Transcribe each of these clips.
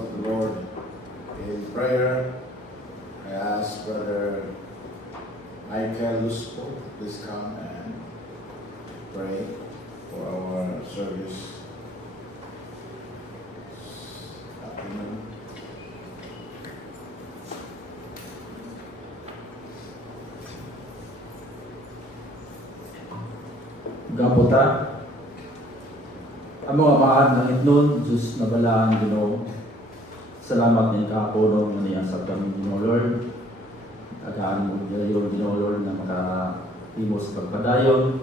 to the Lord in prayer. I ask Brother Michael Lusco, please come and pray for our service. Afternoon. Gaputa, ang mga maan ng itnon, Diyos na balaan Ginoo. Salamat ng kapuno niya sa kami Ginoo Lord. Agaan mo Ginoo Lord na makahimo sa pagpadayon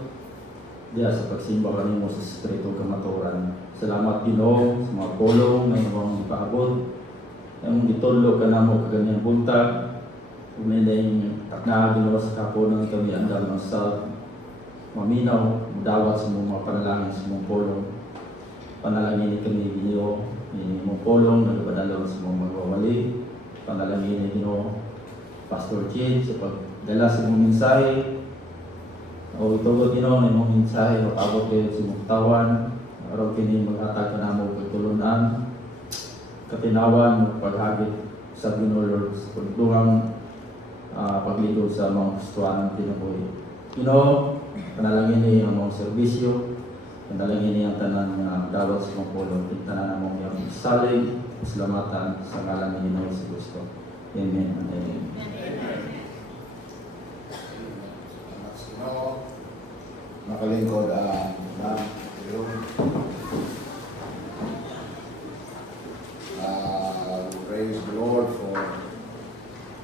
diya sa pagsimba kanimo sa Espiritu kamaturan. Salamat Ginoo sa mga pulong na imong ipaabot. Ang gitulog ka namo kaganyang buntag. Uminay takna Ginoo sa kapuno kami andal ng sa maminaw, mudawat sa mga panalangin sa mga pulong. Panalangin kami Ginoo, ni mga pulong, nagpadalaw sa mga magwawali. Panalangin ni Ginoo, Pastor Jade, sa pagdala sa mga mensahe. O itulog Ginoo, ni mga mensahe, mapabot kayo sa mga tawan. Araw kini maghatag ka na mo pagtulunan. Katinawan, paghagit sa Ginoo Lord, sa pagdugang pagligo sa mga gustuhan ng tinabuhi. Ginoo, panalangin ni ang mga serbisyo, panalangin ni ang tanan nga dawat sa mga pulong, tanan namong yung salig, salamatan sa ngalan ni Ginoo sa Kristo. Amen and amen. Salamat sa Ginoo. Makalingkod ang praise the Lord for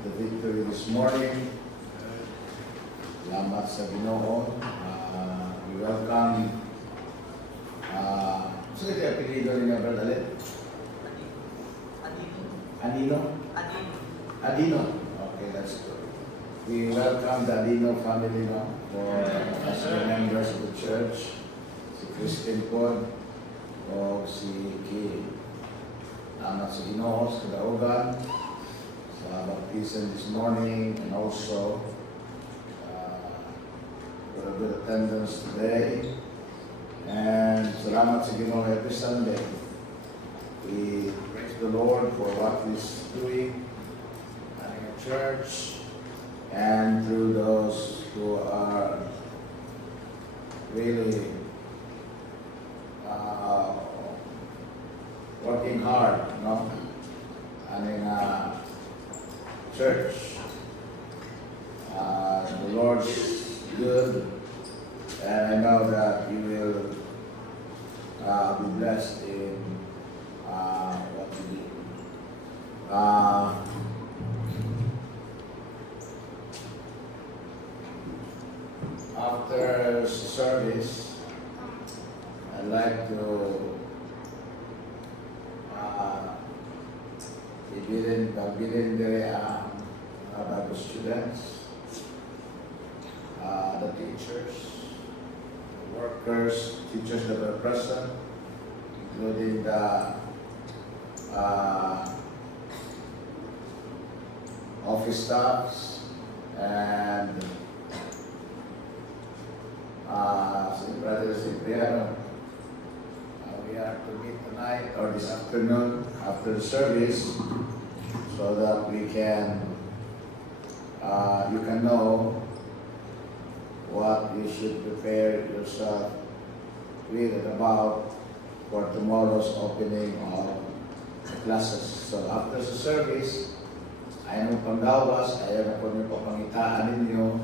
the victory this morning. Salamat sa Ginoo. We welcome. Sino kaya apelido rin nga Brad Alet? Anino? Adino. Okay, that's good. We welcome the Adino family now for as the members of the church. Si Christine Pod o si Ki. Salamat sa Ginoo sa kadaugan sa baptism this morning and also for a good attendance today. And salamat sa Ginoo every Sunday. We praise the Lord for what He's doing in our church and through those who are really working hard, and in church. The Lord's good, and I know that you will be blessed in what you do. After service, I'd like to pagbilin dire ang Bible students, the teachers, the workers, teachers that are present, including the office staffs and Brother Cipriano. We are to meet tonight or this afternoon after the service so that we can you can know what you should prepare yourself with and about for tomorrow's opening of the classes. So after the service, ayaw mo panggawas, ayaw na po niyo papangitaan ninyo.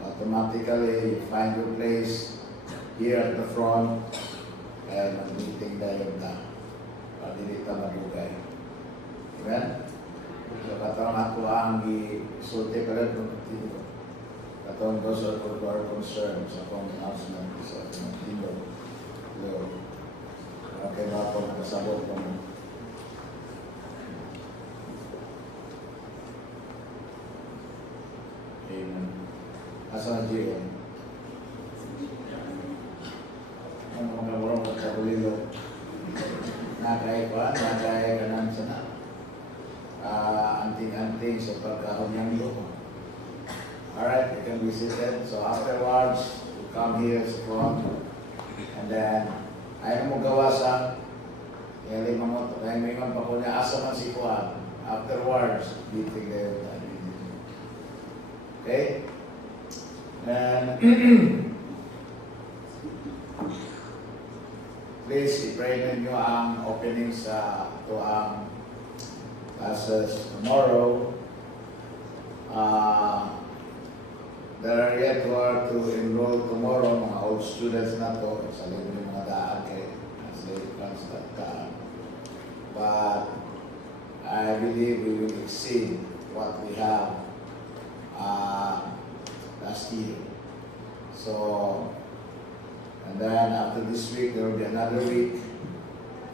Automatically, you find your place here at the front and mag-meeting dahil na padilita magugay. Amen? So, katong ako ang isulti ka rin kung matino. Katong those are for our concern sa akong announcement sa matino. Lord, okay na ako nakasabot ko mo. Amen. Asa na Diyo? Ang mga murang magkabulilo. Nakay pa, nakay kanan sana. Anting-anting sa pagkahonyang iyo. Alright, you can be seated. So afterwards, we'll come here sa front. And then, ayaw mo gawa sa Eli Mamoto. dahil may man pa ko niya, asa man si Juan. Afterwards, meeting kayo. Okay? And please, i-pray ninyo ang opening sa ito ang classes tomorrow. There are yet who are to enroll tomorrow, mga old students na to, sa libre ng mga daan kay slave.com. But I believe we will exceed what we have last year. So, and then after this week, there will be another week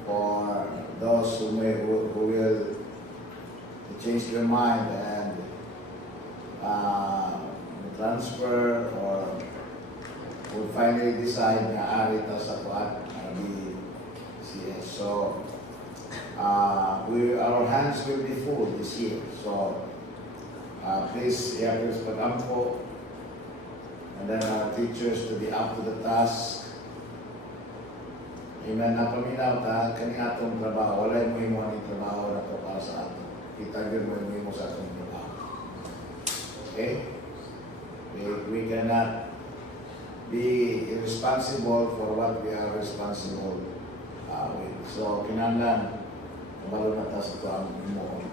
for those who will change their mind and transfer or will finally decide na arita sa kuat RBCS. So, our hands will be full this year. So, please, i-approve pag-ampo. And then our teachers to be up to the task. Amen. Napaminaw ta, kani atong trabaho. Wala mo yung mga trabaho na to para sa ato. Kita yun mo sa atong trabaho. Okay? We cannot be irresponsible for what we are responsible with. So, kinanglan, kabalo na ta sa ito ang imo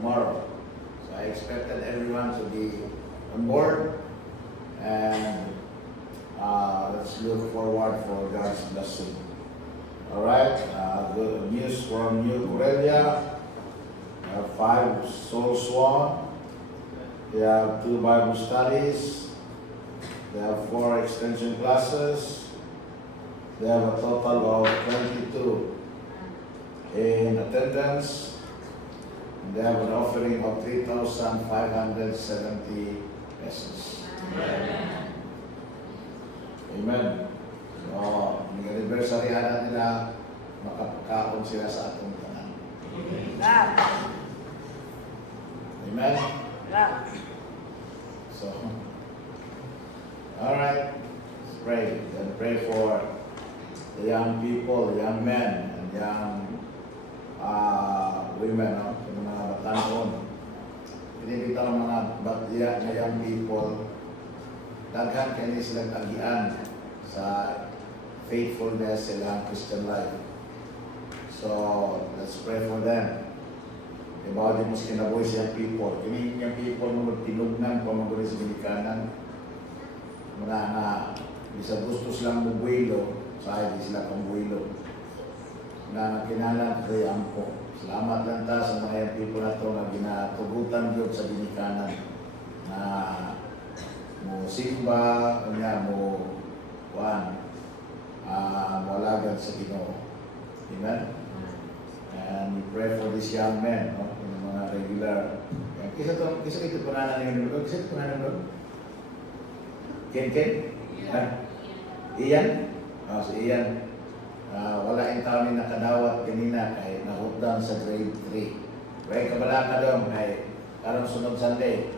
tomorrow. So, I expected everyone to be on board. And let's look forward for God's blessing. Alright, good news from New Corelia. We have 5 souls won. They have 2 Bible studies. They have 4 extension classes. They have a total of 22 in attendance. And they have an offering of 3,570 pesos. Amen. So, yung anniversary nila, makapagkaon sila sa atong tanan. Amen. So, alright, let's pray. Then pray for the young people, the young men, and young women, no? Yung mga batanon. Pinibitaw ng mga young people, daghan kayo silang tagian sa faithfulness sa Christian life. So, let's pray for them. Ibaw din mo sa kinabuhi siyang people. Kini yung people mo magtinugnan pa mga sa Bilikanan. Muna na, isa gusto silang mabuelo, sa hindi sila pang buelo. Na nakinalan kay Ampo. Salamat lang ta sa mga people na ito na ginatugutan yun sa Bilikanan. Na mo simba, kanya mo walagan sa Ginoo. Amen? And we pray for these young men, no? Yung mga regular. Kisa ito punanan ng lugar? Kisa ito punanan ng lugar? Ken? Iyan? Si Iyan. Wala yung taon ni nakadawat kanina kay nahutdan sa grade 3. Kaya kabala ka doon kay karong sunod Sunday,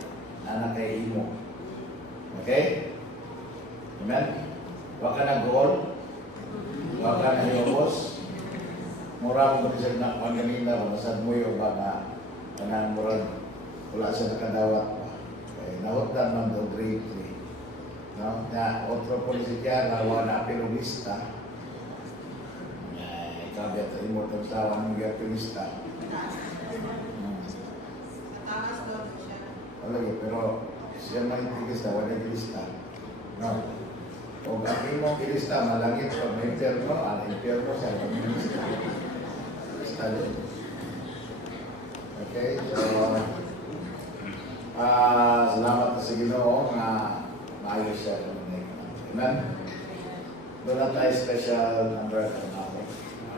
anak kay Imo. Okay? Amen? Wag ka na goal. Wag ka na yobos. Mura mo ba siya na kanina, masad mo yung baka kanang murag wala siya nakadawat pa. Okay, nahutdan man doon grade 3. No? Na otro polisikya na wala pilonista. Ikaw beta imo itong sawa ng pilonista. Wala pero siya man pilonista, wala pilonista. No? O ang imong pilonista, malangit pag may impyerno, ang impyerno siya ang pilonista. Okay, so salamat sa Ginoo na maayos siya. Amen? Doon na tayo special number ng ako.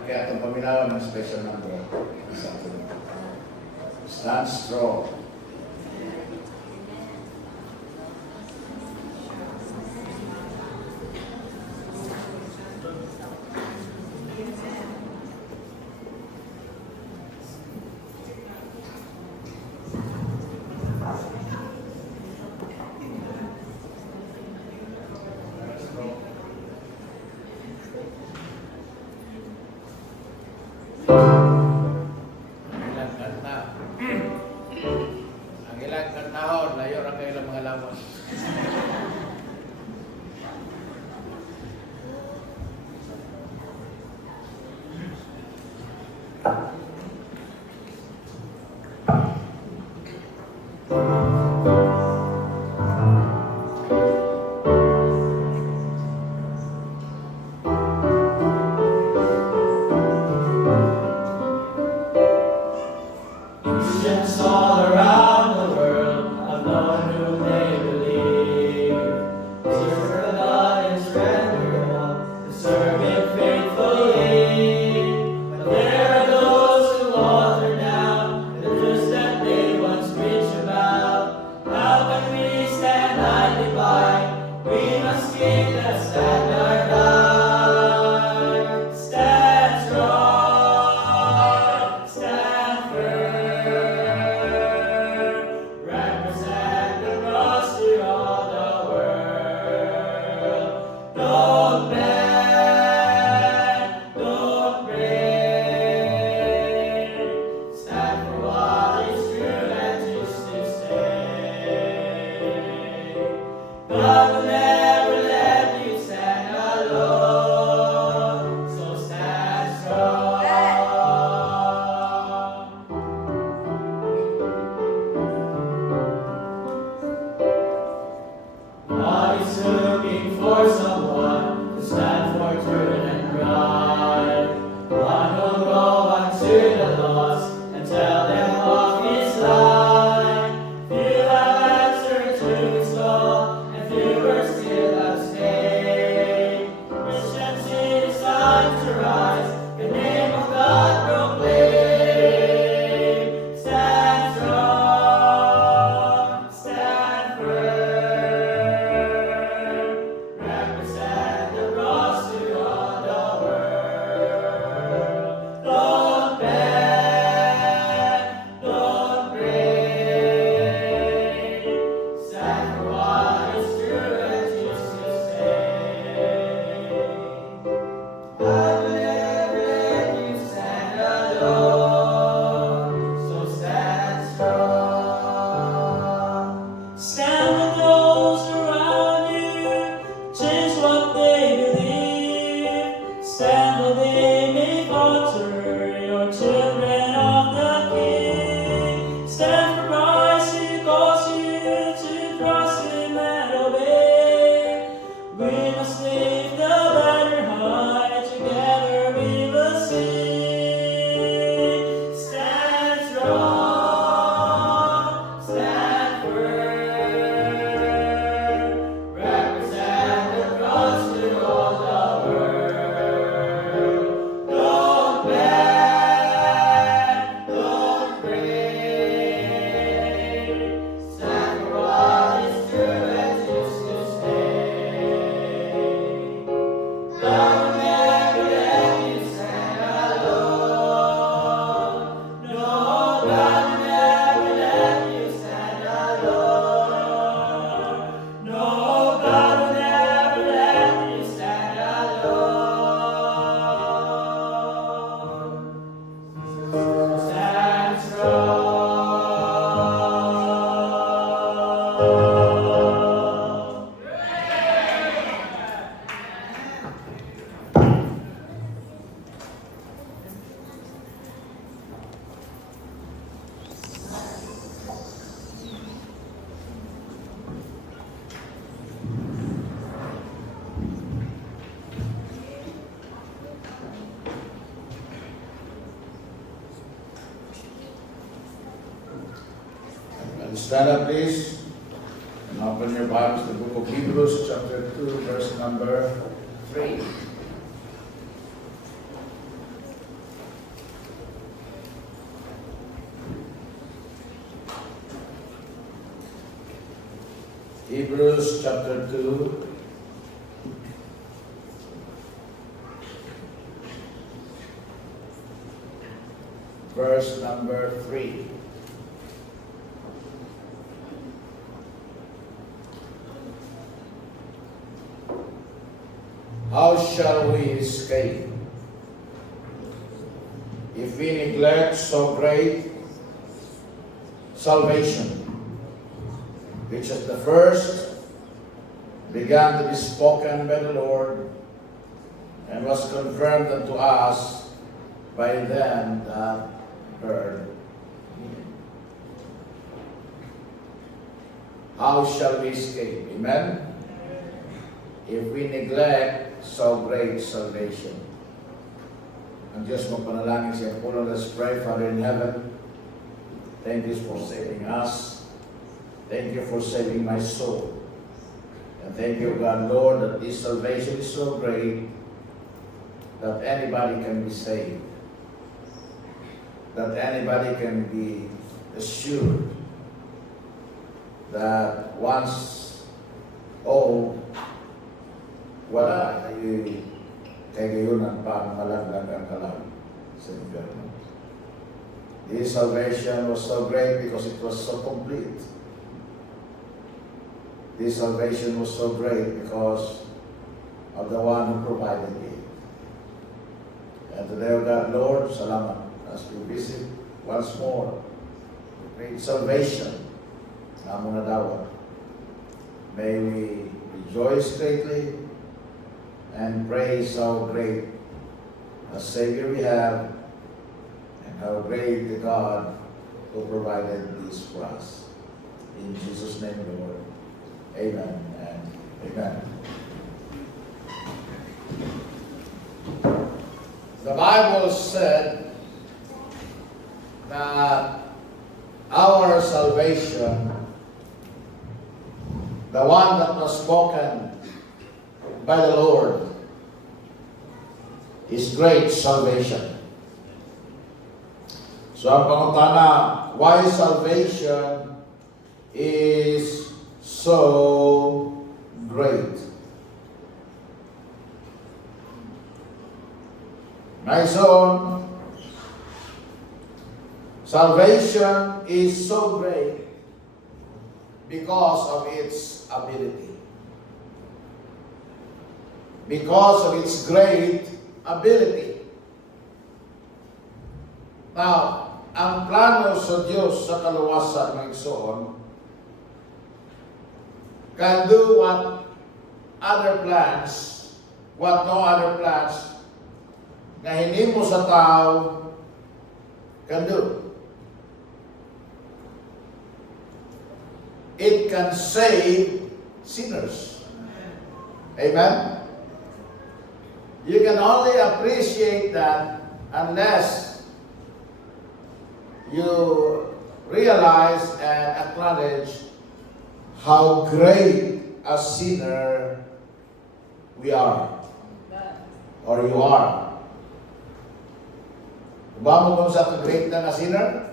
Kaya itong paminawan ng special number. Stand strong. Christians all around the world have known whom they believe. Serve the God and surrender all, and serve Him faithfully. But there are those who alter now the truths that they once preached about. How can we stand idly by? We must keep the standard high. Stand strong, stand firm. Represent the cross to all the world. Don't bend, don't break. Stand for what is true and just to say. God will never let you stand alone, so stand strong. God is looking for someone to stand for truth and right. One who will go unto the lost and tell them of His light. Few have answered to His call, and fewer still have stayed. Christians, it is time to rise, the name of God proclaim. Stand strong, stand firm. Represent the cross to all the world. Don't bend, don't break. Stand for what is true and just to say. God will never let you stand alone, so stand strong. Stand with those around you, change what they believe. Stand though they may falter, your children of the King. Stand for Christ who calls you to trust Him and obey. We must lift the banner high, together we will sing. Stand strong, stand firm. Represent the cross to all the world. Don't bend, don't break. Stand for what is true and just to stay. God will never let you stand alone. No, God will never let you stand alone. No, God will never let you stand alone. Stand strong. And stand up, please, and open your Bibles to the book of Hebrews, chapter 2, verse number 3. Hebrews chapter 2, verse number 3. How shall we escape if we neglect so great salvation, which at the first began to be spoken by the Lord and was confirmed unto us by them that heard him. How shall we escape? Amen? If we neglect so great salvation. Ang Diyos magpanalangin siya. Let's pray. Father in heaven, thank you for saving us. Thank you for saving my soul. And thank you, God, Lord, that this salvation is so great that anybody can be saved. That anybody can be assured that once old, wala yung kagayunan pa malaglag ang kalam sa impyerno. This salvation was so great because it was so complete. This salvation was so great because of the one who provided it. And today, O God, Lord, salamat as we visit once more the great salvation na mo nadawat. May we rejoice greatly and praise how great a Savior we have and how great the God who provided this for us. In Jesus' name, Lord. Amen and amen. The Bible said that our salvation, the one that was spoken by the Lord, is great salvation. So ang pangutana, why salvation is so great? My son, salvation is so great because of its ability. Because of its great ability. Now, ang plano sa Diyos sa kaluwasan ng igsoon can do what no other plans na hinimo sa tao can do. It can save sinners. Amen? You can only appreciate that unless you realize and acknowledge how great a sinner we are, or you are. Ba mo kung sa great na sinner?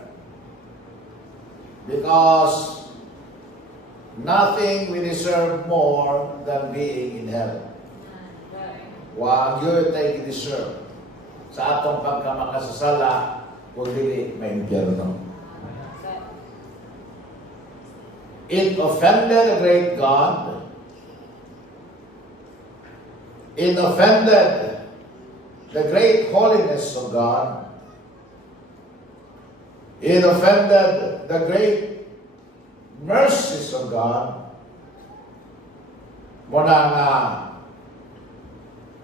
Because nothing we deserve more than being in heaven. Wag yun tayo deserve sa atong pagkamakasasala kung dili may impyerno. It offended a great God. It offended the great holiness of God. It offended the great mercies of God. Muna nga,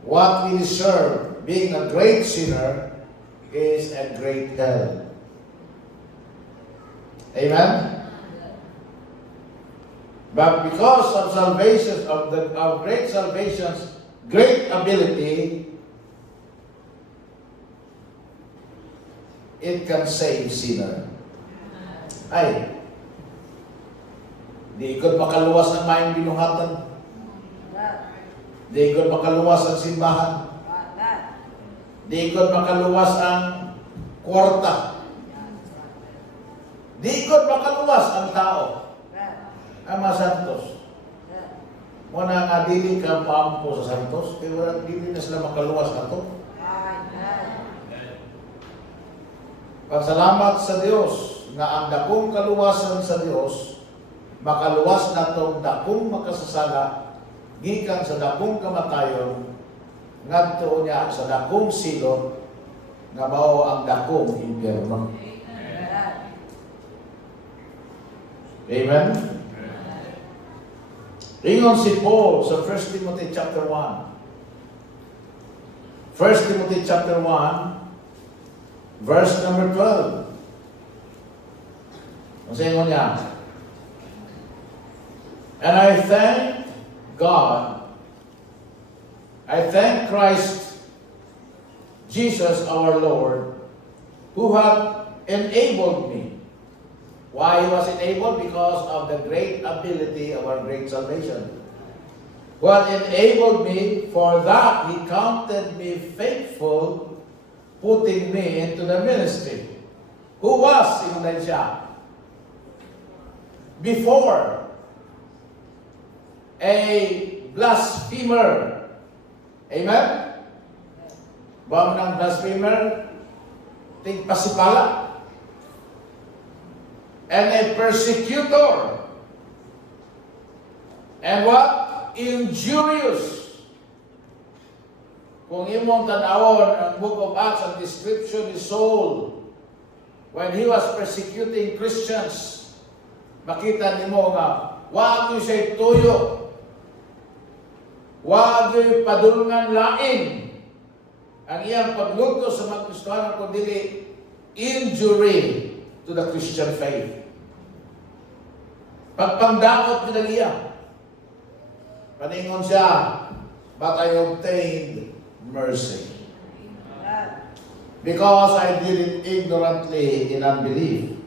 what we deserve, being a great sinner, is a great hell. Amen? But because of salvation, of great salvation's great ability, it can save sinner. Ay, di ikot makaluwas ng maing binuhatan. Di ikot makaluwas ang simbahan. Di ikot makaluwas ang kwarta. Di ikot makaluwas ang tao. Ang mga santos. Muna nga dili ka paampo sa santos, kaya wala dili na sila makaluwas na to. Pagsalamat sa Diyos na ang dakong kaluwasan sa Diyos, makaluwas na itong dakong makasasala, gikan sa dakong kamatayon, ngadto niya sa dakong silot, nga mao ang dakong impyerno. Amen? Ingon si Paul sa 1 Timothy chapter 1. 1 Timothy chapter 1, verse number 12. Ang sayo niya, and I thank God, I thank Christ Jesus our Lord, who hath enabled me. Why he was enabled? Because of the great ability of our great salvation. Who hath enabled me, for that he counted me faithful, putting me into the ministry. Who was simulan siya? Before, a blasphemer. Amen? Bawang ng blasphemer, tigpasipala. And a persecutor. And what? Injurious. Kung imong tanawon ang Book of Acts, ang description ni Saul, when he was persecuting Christians, makita nimo nga, wag yung siya'y tuyo, wag yung padulungan lain, ang iyang pagluto sa mga Kristohanon, kundi injury to the Christian faith. Pagpangdaot pinag-iya. Paningon siya, but I obtained mercy. Because I did it ignorantly in unbelief.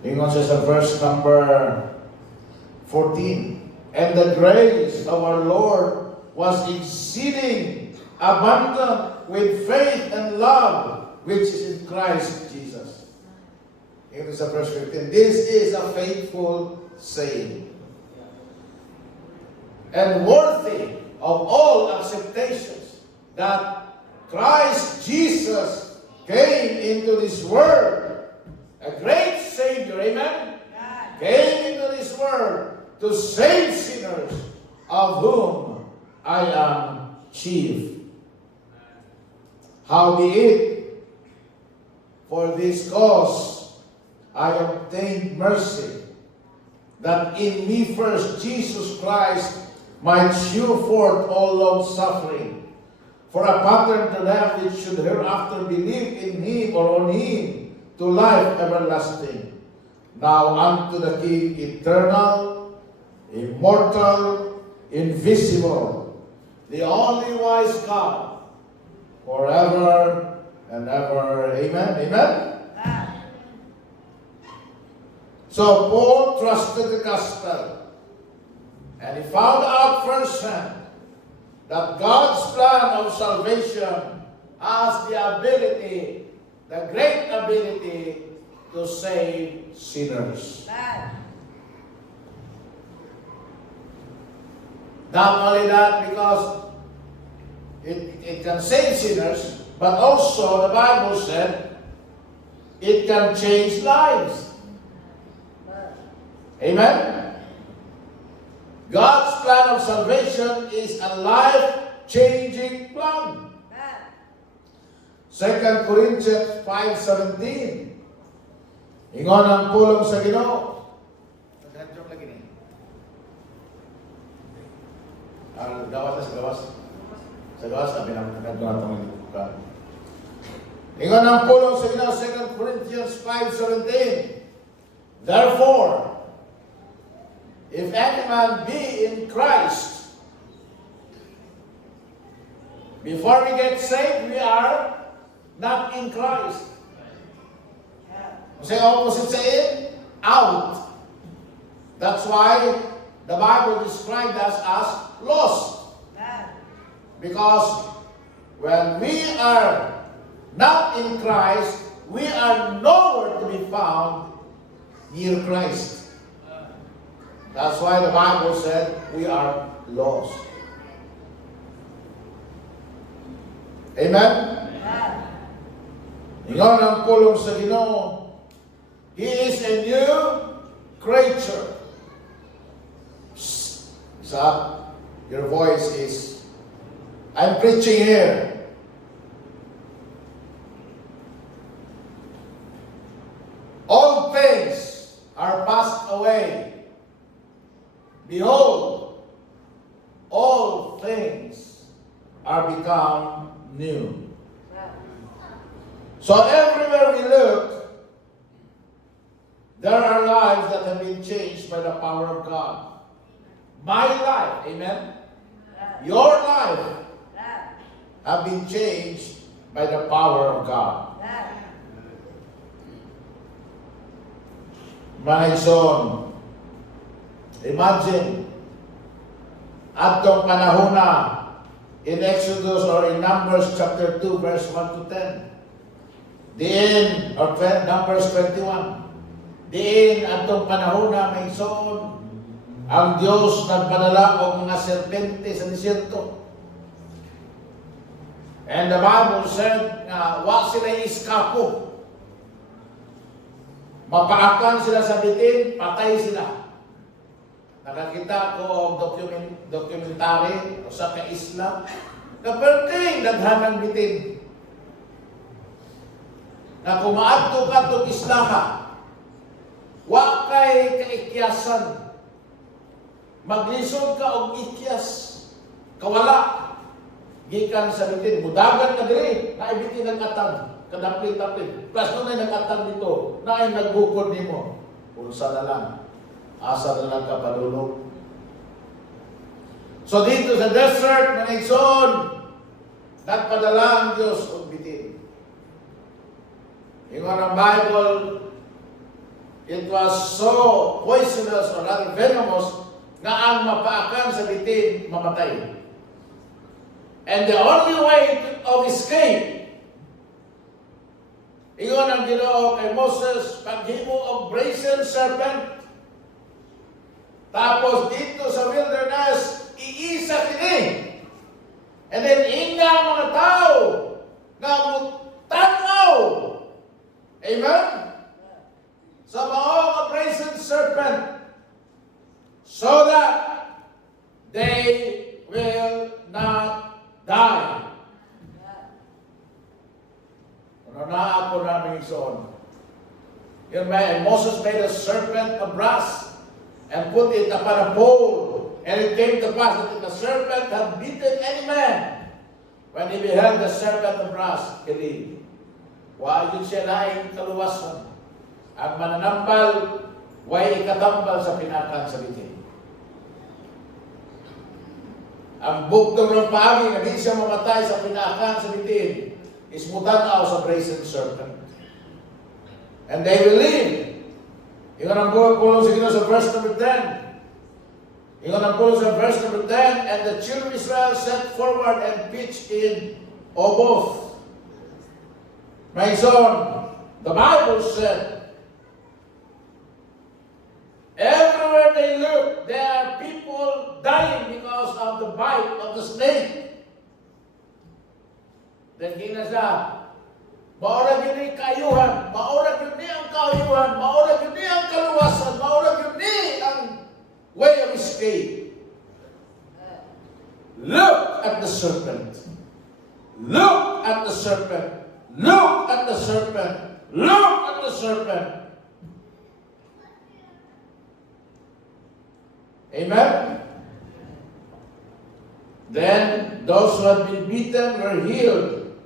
Ingon siya sa verse number 14. And the grace of our Lord was exceeding abundant with faith and love, which is in Christ Jesus. Ingon sa verse 15. This is a faithful saying, and worthy of all acceptations, that Christ Jesus came into this world, a great Savior, amen? Came into this world to save sinners, of whom I am chief. Howbeit, for this cause I obtained mercy, that in me first Jesus Christ might shew forth all long suffering, for a pattern to them which should hereafter believe in him or on him, to life everlasting. Now unto the King eternal, immortal, invisible, the only wise God, forever and ever. Amen? Amen? So Paul trusted the gospel, and he found out firsthand that God's plan of salvation has the ability, the great ability, to save sinners. Not only that, because it can save sinners, but also the Bible said it can change lives. Amen? God's plan of salvation is a life-changing plan. 2 Corinthians 5:17. Ingon ang pulong sa Ginoo. Nag-joke lagi ni. Gawas na sa gawas. Sa gawas, sabi namin nag-joke na itong bukan. Ingon ang pulong sa Ginoo, 2 Corinthians 5:17. Therefore, if any man be in Christ, before we get saved, we are not in Christ. Say opposite saying, out. That's why the Bible described us as lost. Because when we are not in Christ, we are nowhere to be found near Christ. That's why the Bible said we are lost. Amen? Ingon ang pulong sa Ginoo, He is a new creature. Stop. Your voice is, I'm preaching here. All things are passed away. Behold, all things are become new. So everywhere we look, there are lives that have been changed by the power of God. My life, amen? Your life have been changed by the power of God. Mga son, imagine, atong panahon na in Exodus or in Numbers chapter 2 verse 1 to 10. Diin, or Numbers 21. Diin, atong panahon na may son, ang Diyos nagpadala og mga serpente sa desierto. And the Bible said na wa sila iskapo. Mapaakan sila sa bitin, patay sila. Nakakita ko og dokumentary o sa ka-Islam na perting daghanang bitin. Na kumaadto ka itong Islama, wa kay kaikyasan. Maglisod ka og ikyas, kawala. Gikan sa bitin, mudagan ka diri, naibitin ang atang, kadaplit-taplit. Plus nun ay nag-atang dito, na ay nagbukod nimo. Unsa na lang, asa na lang ka padulog. So dito sa desert, mga igsoon, nagpadala ang Diyos og bitin. Ingon ang Bible, it was so poisonous or rather venomous na ang mapaakan sa bitin, mamatay. And the only way of escape, ingon ang Ginoo kay Moses, paghimo og brazen serpent, tapos dito sa wilderness, iisa kini. And then inga ang mga tao nga mutanaw. Amen? Sa mga brazen serpent, so that they will not die. Ano na ako namin ison? Yun ba, and Moses made a serpent of brass and put it upon a pole. And it came to pass that the serpent had bitten any man. When he beheld the serpent of brass, kili. Wa yun siya laing kaluwasan. Ang mananambal, way ikatambal sa pinakan sa bitin. Ang bugtong ng paagi na di siya mamatay sa pinakan sa bitin is mutanaw sa brazen serpent. And they will live. Ingon ang kulong sa verse number 10. Ingon ang kulong sa verse number 10, and the children of Israel set forward and pitched in Oboth. My son, the Bible said, everywhere they look, there are people dying because of the bite of the snake. Then ginasa, maura yun ni kaayuhan, maura yun ni ang kaayuhan, maura yun ni ang kaluwasan, maura yun ni ang way of escape. Look at the serpent. Look at the serpent. Look at the serpent. Look at the serpent. Amen? Then those who had been beaten were healed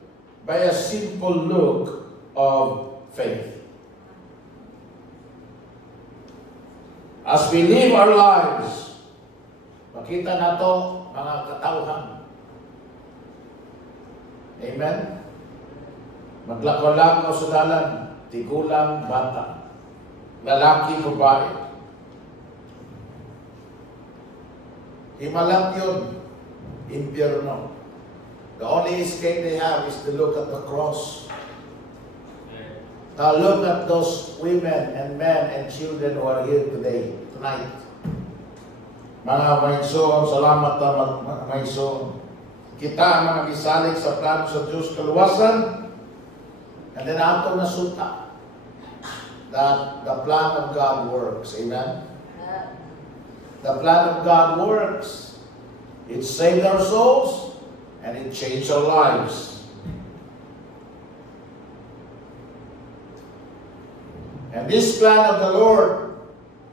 by a simple look of faith. As we live our lives, makita na to mga katauhan. Amen? Maglakaw-lakaw sa dalan, tigulang bata, lalaki, babae. Himalat yun, impyerno. The only escape they have is to look at the cross. Now look at those women and men and children who are here tonight. Mga maigsoon, salamat na maigsoon. Kita ang mga gisalig sa plano sa Diyos kaluwasan, and then ato nasuta that the plan of God works. Amen? The plan of God works. It saved our souls and it changed our lives. And this plan of the Lord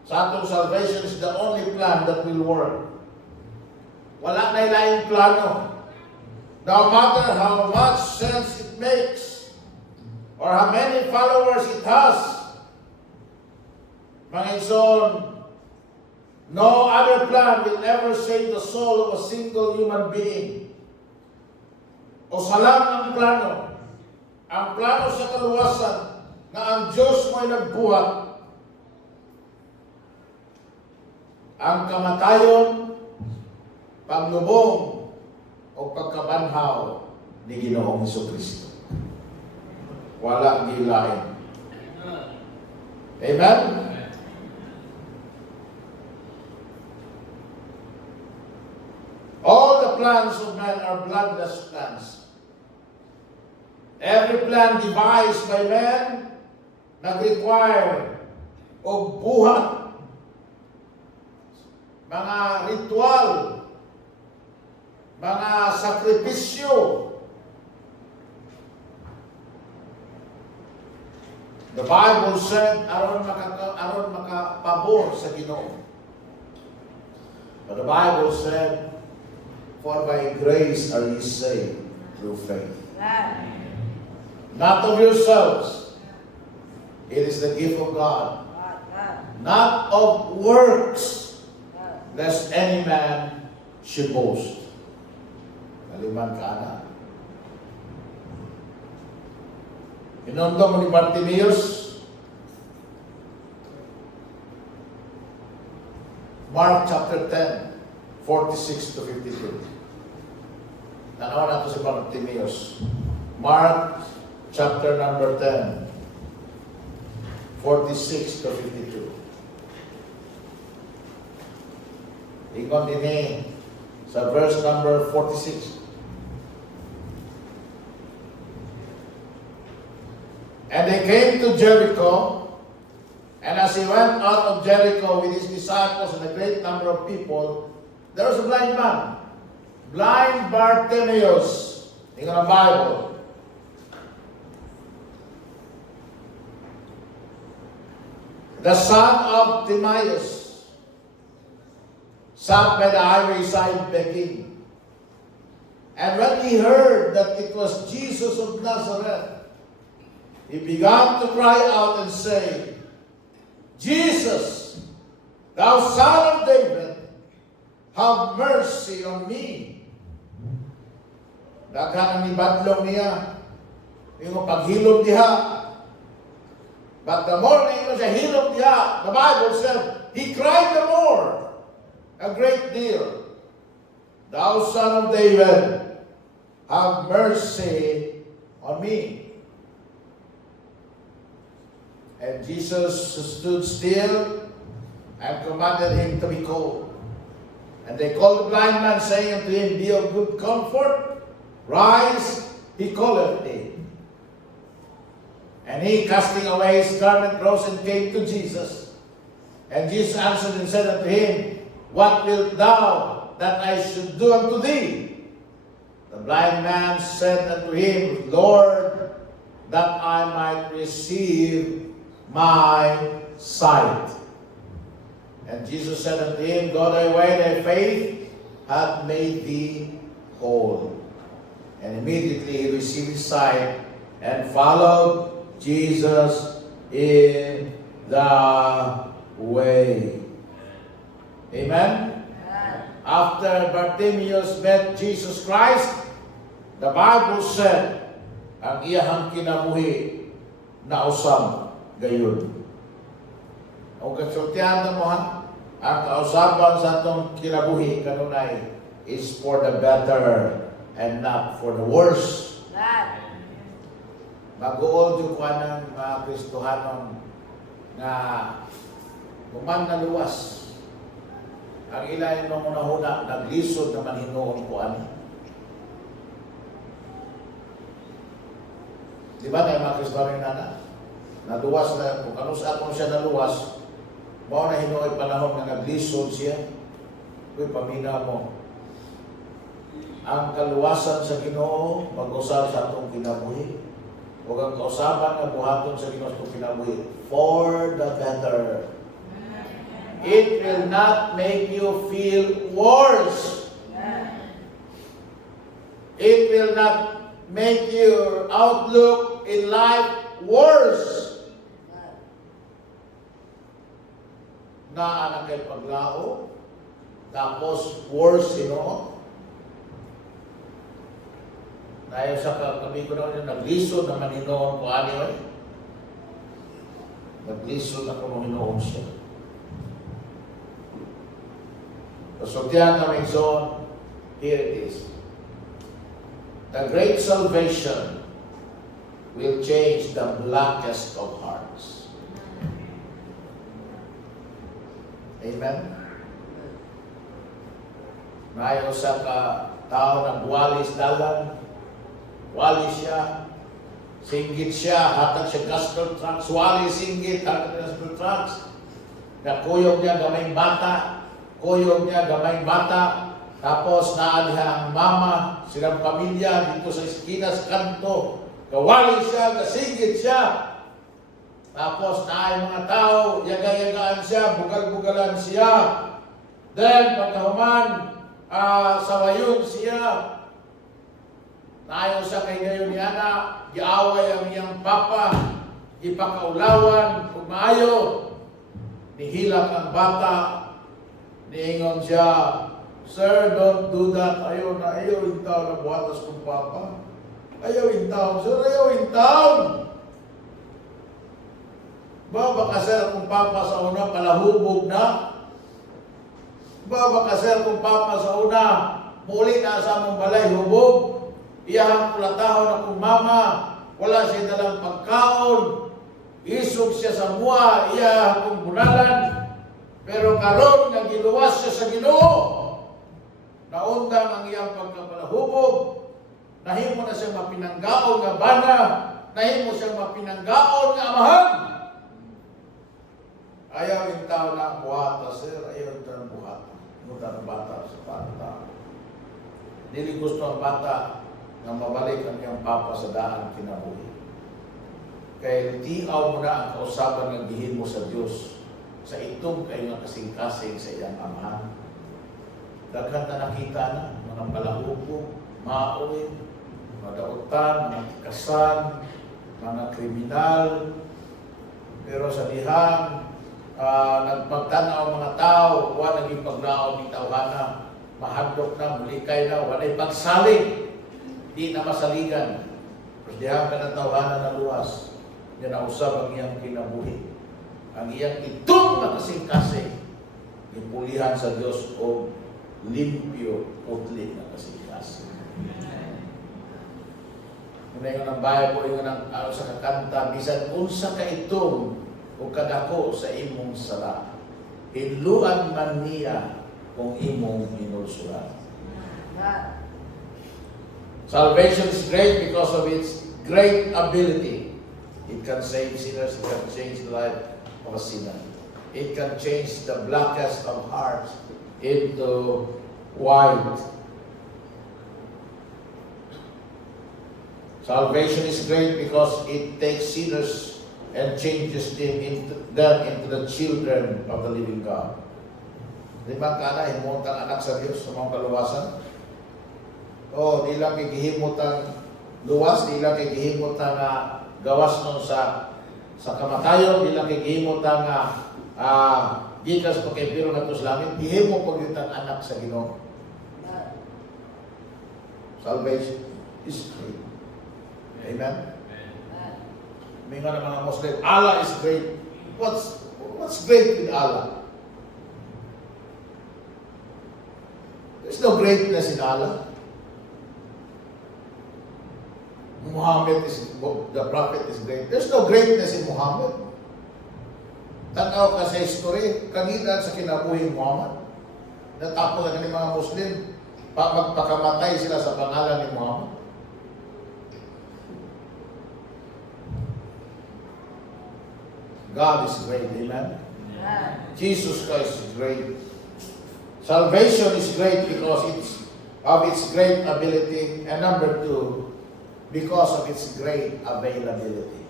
sa atong salvation is the only plan that will work. Wala na ilaing plano. No matter how much sense it makes, or how many followers it has. Mga ison, no other plan will ever save the soul of a single human being. O salam ang plano. Ang plano sa kaluwasan na ang Diyos mo'y nagbuhat. Ang kamatayon, paglubong, o pagkabanhaw ni Ginoong Jesucristo. Walang gilain. Amen? All the plans of man are bloodless plans. Every plan devised by man nag-require o buhat, mga ritual, mga sakripisyo. The Bible said, aron makapabor sa Ginoo. But the Bible said, for by grace are ye saved through faith. Not of yourselves. It is the gift of God. Not of works, lest any man should boast. Kaliman ka na. Inondo mo ni Bartimaeus, Mark chapter 10, 46 to 52. Tanawa na ito si Bartimaeus. Mark chapter number 10, 46 to 52. Ingon din sa verse number 46. And they came to Jericho, and as he went out of Jericho with his disciples and a great number of people, there was a blind man, blind Bartimaeus. Tingnan ang Bible. The son of Timaeus, sat by the highway side begging. And when he heard that it was Jesus of Nazareth, he began to cry out and say, Jesus, thou son of David, have mercy on me. Daghan ang ibadlong niya, yung paghilom diha. But the more na ito siya hilom diha, the Bible said, he cried the more, a great deal. Thou son of David, have mercy on me. And Jesus stood still and commanded him to be called. And they called the blind man, saying unto him, Be of good comfort, rise, he calleth thee. And he, casting away his garment, rose and came to Jesus. And Jesus answered and said unto him, What wilt thou that I should do unto thee? The blind man said unto him, Lord, that I might receive my sight. And Jesus said unto him, Go thy way, thy faith hath made thee whole. And immediately he received his sight and followed Jesus in the way. Amen? After Bartimaeus met Jesus Christ, the Bible said, ang iyahang kinabuhi na usam gayon. O kasultihan na mo ha, ang kausapan sa itong kinabuhi kanunay is for the better and not for the worse. Mag-uol yung kuha ng mga Kristohanon na human na luwas. Ang ilayin nung unahuna, naglisod na manhinoon kuha. Di ba tayo mga Kristohanon na naluwas na, kung ano sa akong siya naluwas, mao na hinuoy panahon na naglisod siya. Uy, pamina mo. Ang kaluwasan sa Ginoo, mag-usap sa atong kinabuhi. Huwag ang kausapan na buhaton sa Ginoo sa kinabuhi. For the better. It will not make you feel worse. It will not make your outlook in life worse. Na anak kay paglao, tapos worse, Dahil sa kami ko na naglisod na maninoon ko ani naglisod na kung hinoon siya. So tiyan kami zone, here it is. The great salvation will change the blackest of hearts. Amen? Ngayon sa tao ng walis dalan, walis siya, singgit siya, hatag siya gospel tracts, walis singgit, hatag gospel tracts. Nakuyog niya gamay bata, tapos naaliha ang mama, silang pamilya dito sa eskinas kanto, kawali siya, kasinggit siya. Tapos naay mga tao, yaga-yagaan siya, bugal-bugalan siya. Then pagkahuman, sawayon siya. Naayon siya kay ngayon ni Ana, giaway ang iyang papa, ipakaulawan, umayo, nihilak ang bata, niingon siya, "Sir, don't do that. Ayaw in town na buhatas kong papa. Ayaw in town. Sir, ayaw in town. Baka sir kung papa sa una, palahubog na. Baka sir kung papa sa una, muli na sa mong balay, hubog. Iyahang kulatahon na kung mama, wala siya dalang pagkaon. Isog siya sa mua, iyahang kong bunalan. Pero karon nga giluwas siya sa Ginoo. Naundang ang iyang pagkapalahubog. Nahimo na siya mapinanggaon nga bana. Nahimo siya mapinanggaon nga amahan. Ayaw yung tao na ang buhata, sir. Ayaw yung tao ng buhata. Muta ng bata sa bata. Dili gusto ang bata na mabalik ang iyang papa sa daan kinabuhi. Kaya tiaw mo na ang kausaban ng gihin mo sa Diyos sa itong kayo nga kasing-kasing sa iyang amahan. Daghan na nakita na, mga palahubog, maoy, mga dautan, mga tikasan, mga kriminal. Pero sa dihang, nagpagtanaw mga tao, wala naging paglaon ng tawhana, mahadlok na, mulikay na, wala pagsalig, di na masaligan. Pero dihang ka ng tawhana na luwas, yan ang usab ang iyang kinabuhi. Ang iyang itong na kasing-kasing, ipulihan sa Diyos o limpyo, putli na kasing-kasing. Ngayon ang Bible, yung sa kakanta, bisan unsa ka itong o kadako sa imong sala. Hinluan man niya kung imong inulsuran. Salvation is great because of its great ability. It can save sinners, it can change the life of a sinner. It can change the blackest of hearts into white. Salvation is great because it takes sinners and changes them into the children of the living God. Di ba kana himutang anak sa Diyos sa mga kaluwasan? O, di lang kikihimutang luwas, di lang kikihimutang gawas nun sa kamatayon, di lang kikihimutang gikas pa kay pero natos langit, ihimo ko yung anak sa Ginoo. Salvation is great. Amen? May nga ng mga Muslim, Allah is great. What's great in Allah? There's no greatness in Allah. Muhammad the prophet is great. There's no greatness in Muhammad. Tanaw ka sa history, kanina sa kinabuhi Muhammad. Natapos na ng mga Muslim, magpakamatay sila sa pangalan ni Muhammad. God is great, amen? Jesus Christ is great. Salvation is great because of its great ability. And number two, because of its great availability.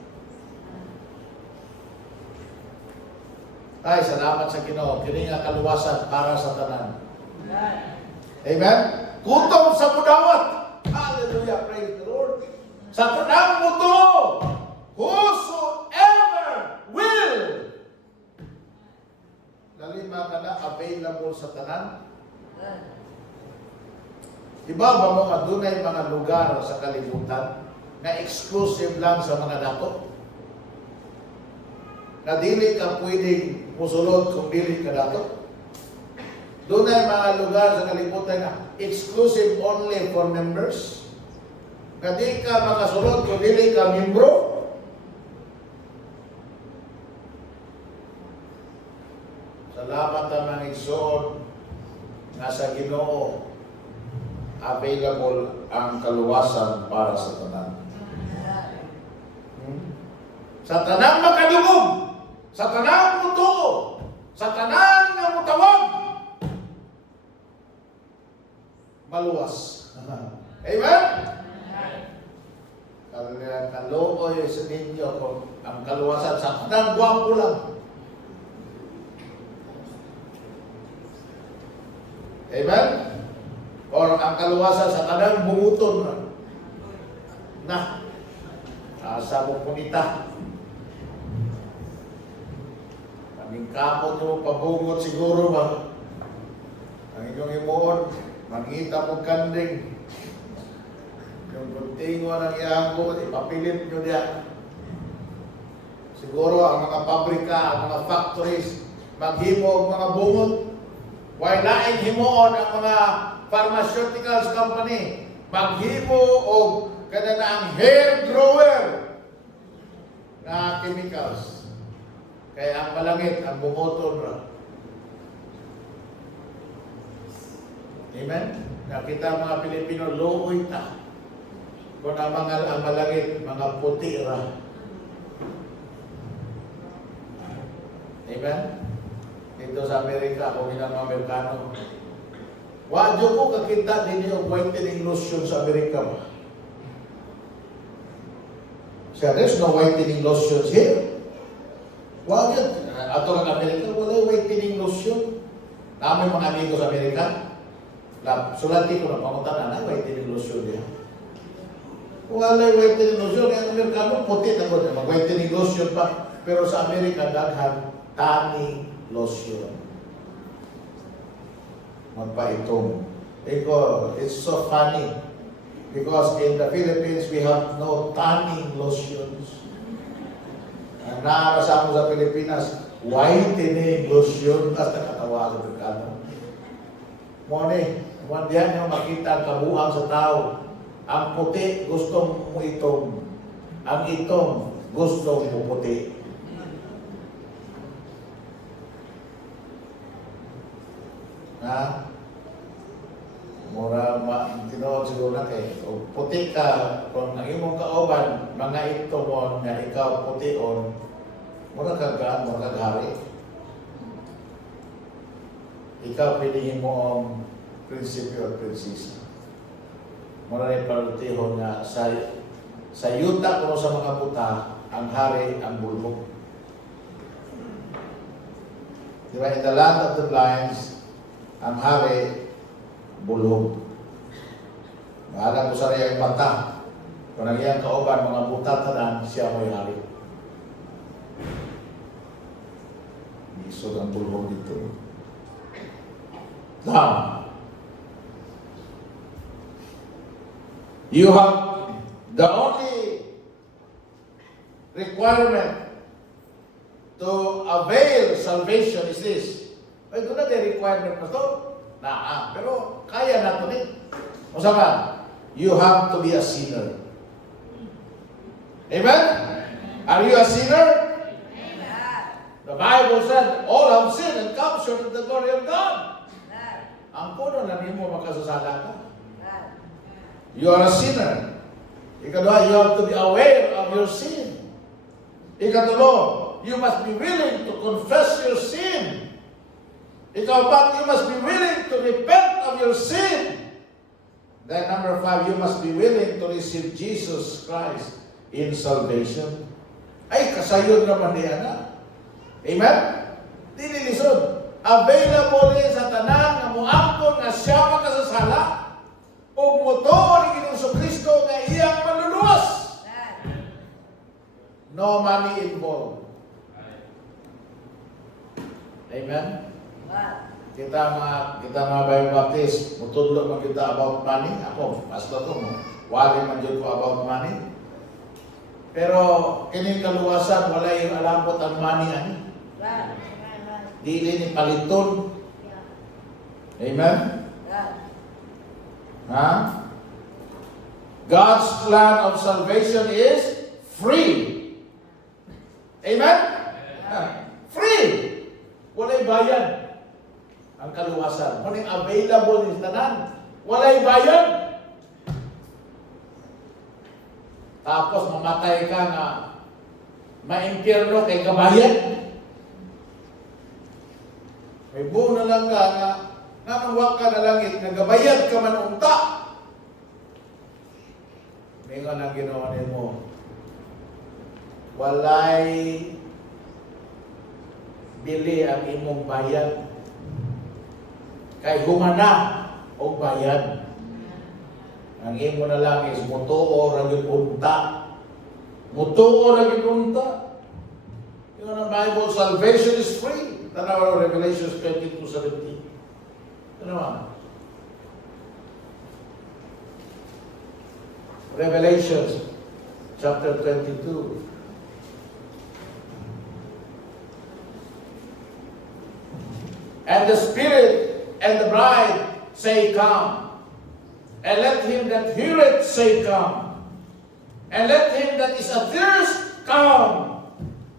Ay, salamat sa Ginoo. Kini nga kaluwasan para sa tanan. Amen? Kutom sa mudawat. Hallelujah, praise the Lord. Sa tanang muto, huso available sa tanan? Diba ba mo adunay mga lugar sa kalibutan na exclusive lang sa mga dato? Na dili ka pwedeng musulod kung dili ka dato? Dunay mga lugar sa kalibutan na exclusive only for members? Na di ka makasulod kung dili ka membro? Salamat ang mga igsoon na sa Ginoo available ang kaluwasan para sa tanan. Sa tanang makadungog, sa tanang mutuo, sa tanang nga mutawag, maluwas. Amen? Kalooy sa ninyo kung ang kaluwasan sa tanang gwapo lang. Amen? Or ang kaluwasan sa tanang bunguton na sa bukunita. Kaming kamot nyo pabungot siguro ba? Ang inyong imuon, mangita mo kanding. Yung kuntingo ng iangko, ipapilit nyo diyan. Siguro ang mga pabrika, ang mga factories, maghimo ang mga bungot. While laing himoon ang mga pharmaceuticals company, maghimo o kada na ang hair grower na chemicals. Kaya ang malangit, ang bumoton ra. Amen? Nakita mga Pilipino, looy ta. Kung ang mga malangit, mga puti ra. Amen? Dito sa Amerika, kung ilang mga Amerikano, wadyo ko kakita din yung whitening lotion sa Amerika ba? So, there's no whitening lotions here. Wadyo, ato ng Amerika, wala yung whitening lotion. Namin mga amigo sa Amerika, sulati ko na pamunta na whitening lotion niya. Wala yung whitening lotion, yung Amerikano, puti na ko, mag-whitening lotion pa. Pero sa Amerika, daghan, tanning lotion. Magpaitong. It's so funny. Because in the Philippines, we have no tanning lotions. Ang naarasa mo sa Pilipinas, whitening lotion, at nakatawa sa Amerikano. Mone, diyan yung makita ang kabuhang sa tao. Ang puti, gustong mo itong. Ang itong, gustong mo puti. Ha? Mura tinood siguro na kay o puti ka kung ang imong kauban mga ito mo nga ikaw puti on mura ka gaan mura ka hari ikaw pilihin mo ang prinsipyo at prinsesa mura rin palutihon nga sa yuta kuno sa mga puta ang hari ang bulbog. Diba in the land of the blinds ang hari, bulog. Maaga ko sa riyang mata. Kung nagyang kauban, mga butatanan, siya mo'y hari. Isog ang bulog dito. Now, you have the only requirement to avail salvation is this. Ay, doon na may requirement na ito. Pero kaya na ito eh. Masama, you have to be a sinner. Amen? Are you a sinner? Amen. The Bible said, all have sinned and come short of the glory of God. Ang puno na niyo mo makasasala ka. You are a sinner. Ikadwa, you have to be aware of your sin. Ikatlo, you must be willing to confess your sin. Ikapat, you must be willing to repent of your sin. Then number 5, you must be willing to receive Jesus Christ in salvation. Ay, kasayod naman niya na. Amen? Dinilisod. Available din sa tanan na muangkon nga siya makasasala o motor ni Ginoong Kristo nga iyang manluluwas. No money involved. Amen? kita mga Bible Baptist, mutudlo man kita about money. Ako, pastor ko, wali man dyan ko about money. Pero, kining kaluwasan, wala yung alambot ang money, ani. Dili ni paliton. Amen? Ha? God's plan of salvation is free. Amen? Free! Walay bayad ang kaluwasan. Kuning available ni tanan. Walay bayad. Tapos mamatay ka nga maimpyerno kay kabayad. May buo na lang ka nga nanawag ka na langit, nagabayad ka man unta. May nga nang ginawa mo. Walay bili ang imong bayad. Kay humana o bayad. Ang imo na lang is mutuo ra gyud unta. Mutuo ra gyud unta. Yung ang Bible, salvation is free. Tanaw Revelation 22:17. Tanaw. Revelation chapter 22. And the Spirit and the bride say, Come. And let him that heareth say, Come. And let him that is athirst come.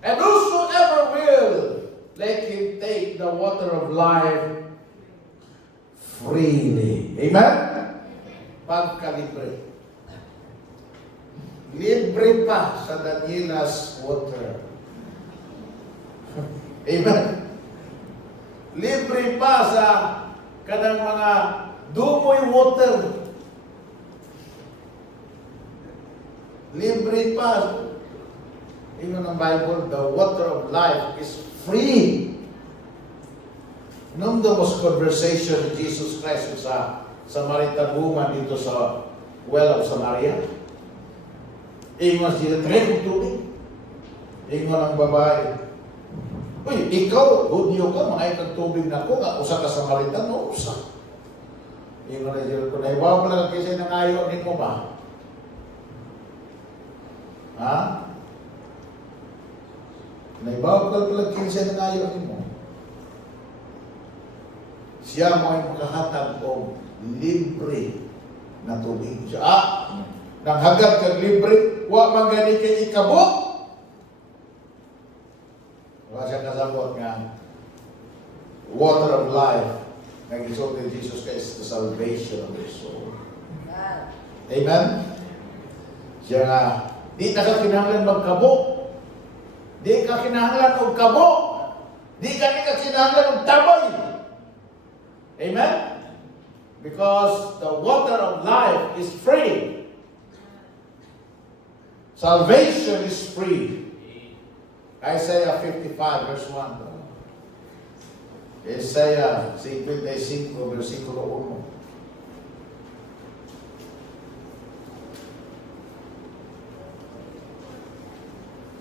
And whosoever will, let him take the water of life freely. Amen? Pagkalibre. Libre pa sa Daniela's water. Amen? Libre pa sa kanang mga dumoy water. Libre pa. Ingon ang Bible, the water of life is free. Nung there was conversation with Jesus Christ sa Samaritan woman dito sa well of Samaria, ingon siya, "Drink tubig." Ingon ang babae, "Uy, ikaw, Hudyo ka, mga ikang tubig na ko, usa ka Samaritan, no, usa." Ingon na siya, "Kung naibaw pala kasi nangayo ni ko ba?" Ha? Naibaw pala kasi nangayo ni mo. Siya mo ay makahatag o libre na tubig. Siya, nanghagat kag libre, wa man gani kay ikabot. Wala siya kasabot nga water of life nag-isot ni Jesus Christ, the salvation of his soul. Amen? Siya nga, di na ka kinahanglan magkabo. Di ka kinahanglan magkabo. Di ka kinahanglan magtabay. Amen? Because the water of life is free. Salvation is free. Isaiah 55 verse 1. Isaiah 55 versikulo 1.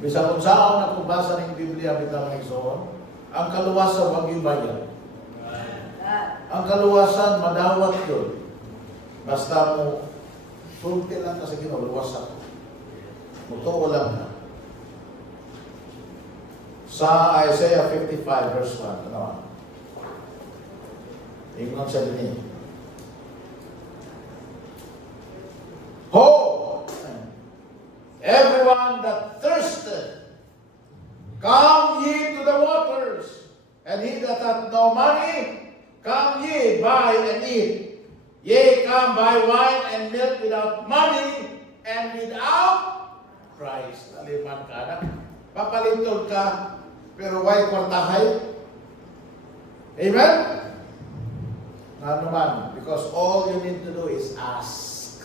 Bisag kung saan nakubasa ng Biblia bitang igsoon, ang kaluwasan wag ibayan. Ang kaluwasan madawat yun. Basta mo sulti lang kasi kinuluwasan. Mutuo lang na. Sa Isaiah 55 verse 1, ano? Ingon siya din. Ho! Everyone that thirsteth, come ye to the waters, and he that hath no money, come ye, buy and eat. Yea, come buy wine and milk without money and without price. Aliman ka na. Papalintol ka, pero why kwartahay? Amen? Ano man, because all you need to do is ask.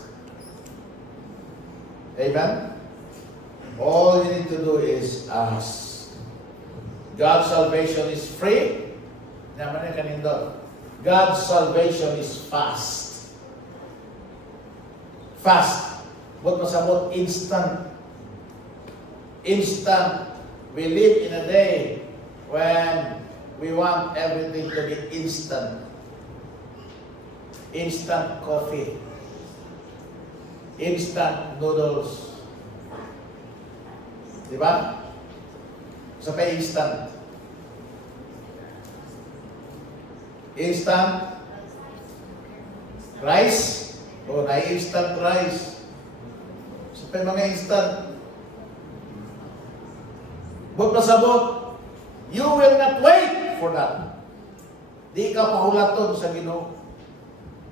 Amen? All you need to do is ask. God's salvation is free. Naman yung kanindot. God's salvation is fast. Fast. Ba't masabot? Instant. Instant. We live in a day when we want everything to be instant. Instant coffee. Instant noodles. Di ba? Sa pa instant. Instant rice. O, na-instant rice. Sa pa mga instant. But pasabot, you will not wait for that. Di ka pahulaton sa Ginoo.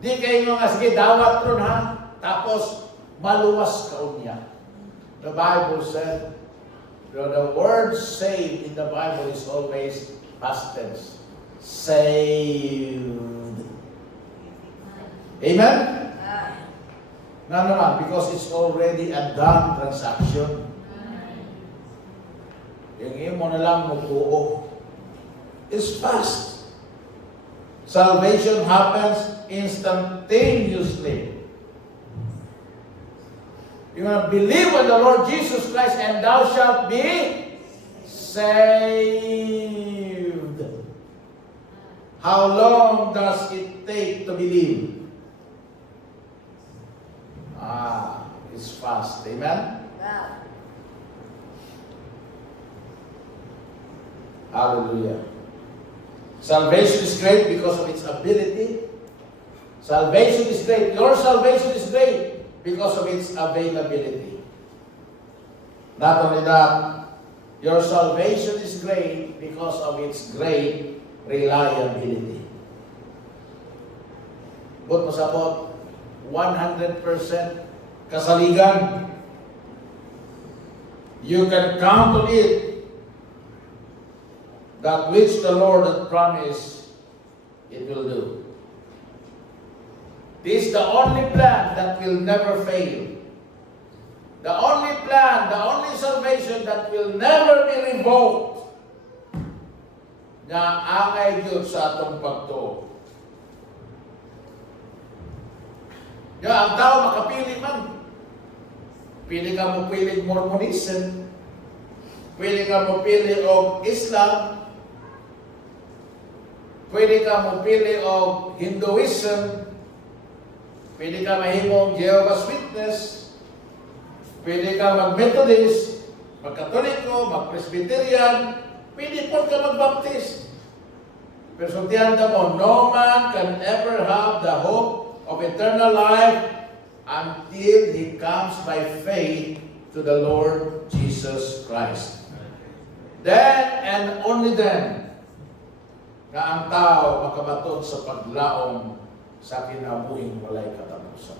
Di kayo nga, sige, dawat ron ha. Tapos, maluwas ka unya. The Bible said, the word saved in the Bible is always past tense. Saved. Amen? No, because it's already a done transaction. Yung imo na lang magtuo. It's fast. Salvation happens instantaneously. You're going to believe in the Lord Jesus Christ and thou shalt be saved. How long does it take to believe? It's fast. Amen? Hallelujah. Salvation is great because of its ability. Salvation is great. Your salvation is great because of its availability. Not only that, your salvation is great because of its great reliability. But masabot, 100% kasaligan. You can count on it. That which the Lord had promised, it will do. This is the only plan that will never fail. The only plan, the only salvation that will never be revoked. Nga angay Diyos sa atong pagtuo. Nga ang tao makapili man. Pili ka mo pili Mormonism. Pili ka mo pili o Islam. Pwede ka mapili o Hinduism, pwede ka mahimong Jehovah's Witness, pwede ka mag-Methodist, mag-Katoliko, mag-Presbyterian, pwede po ka mag-Baptist. Pero suntihan ka mo, no man can ever have the hope of eternal life until he comes by faith to the Lord Jesus Christ. Then and only then, na ang tao makabaton sa paglaom sa kinabuhing walay katapusan.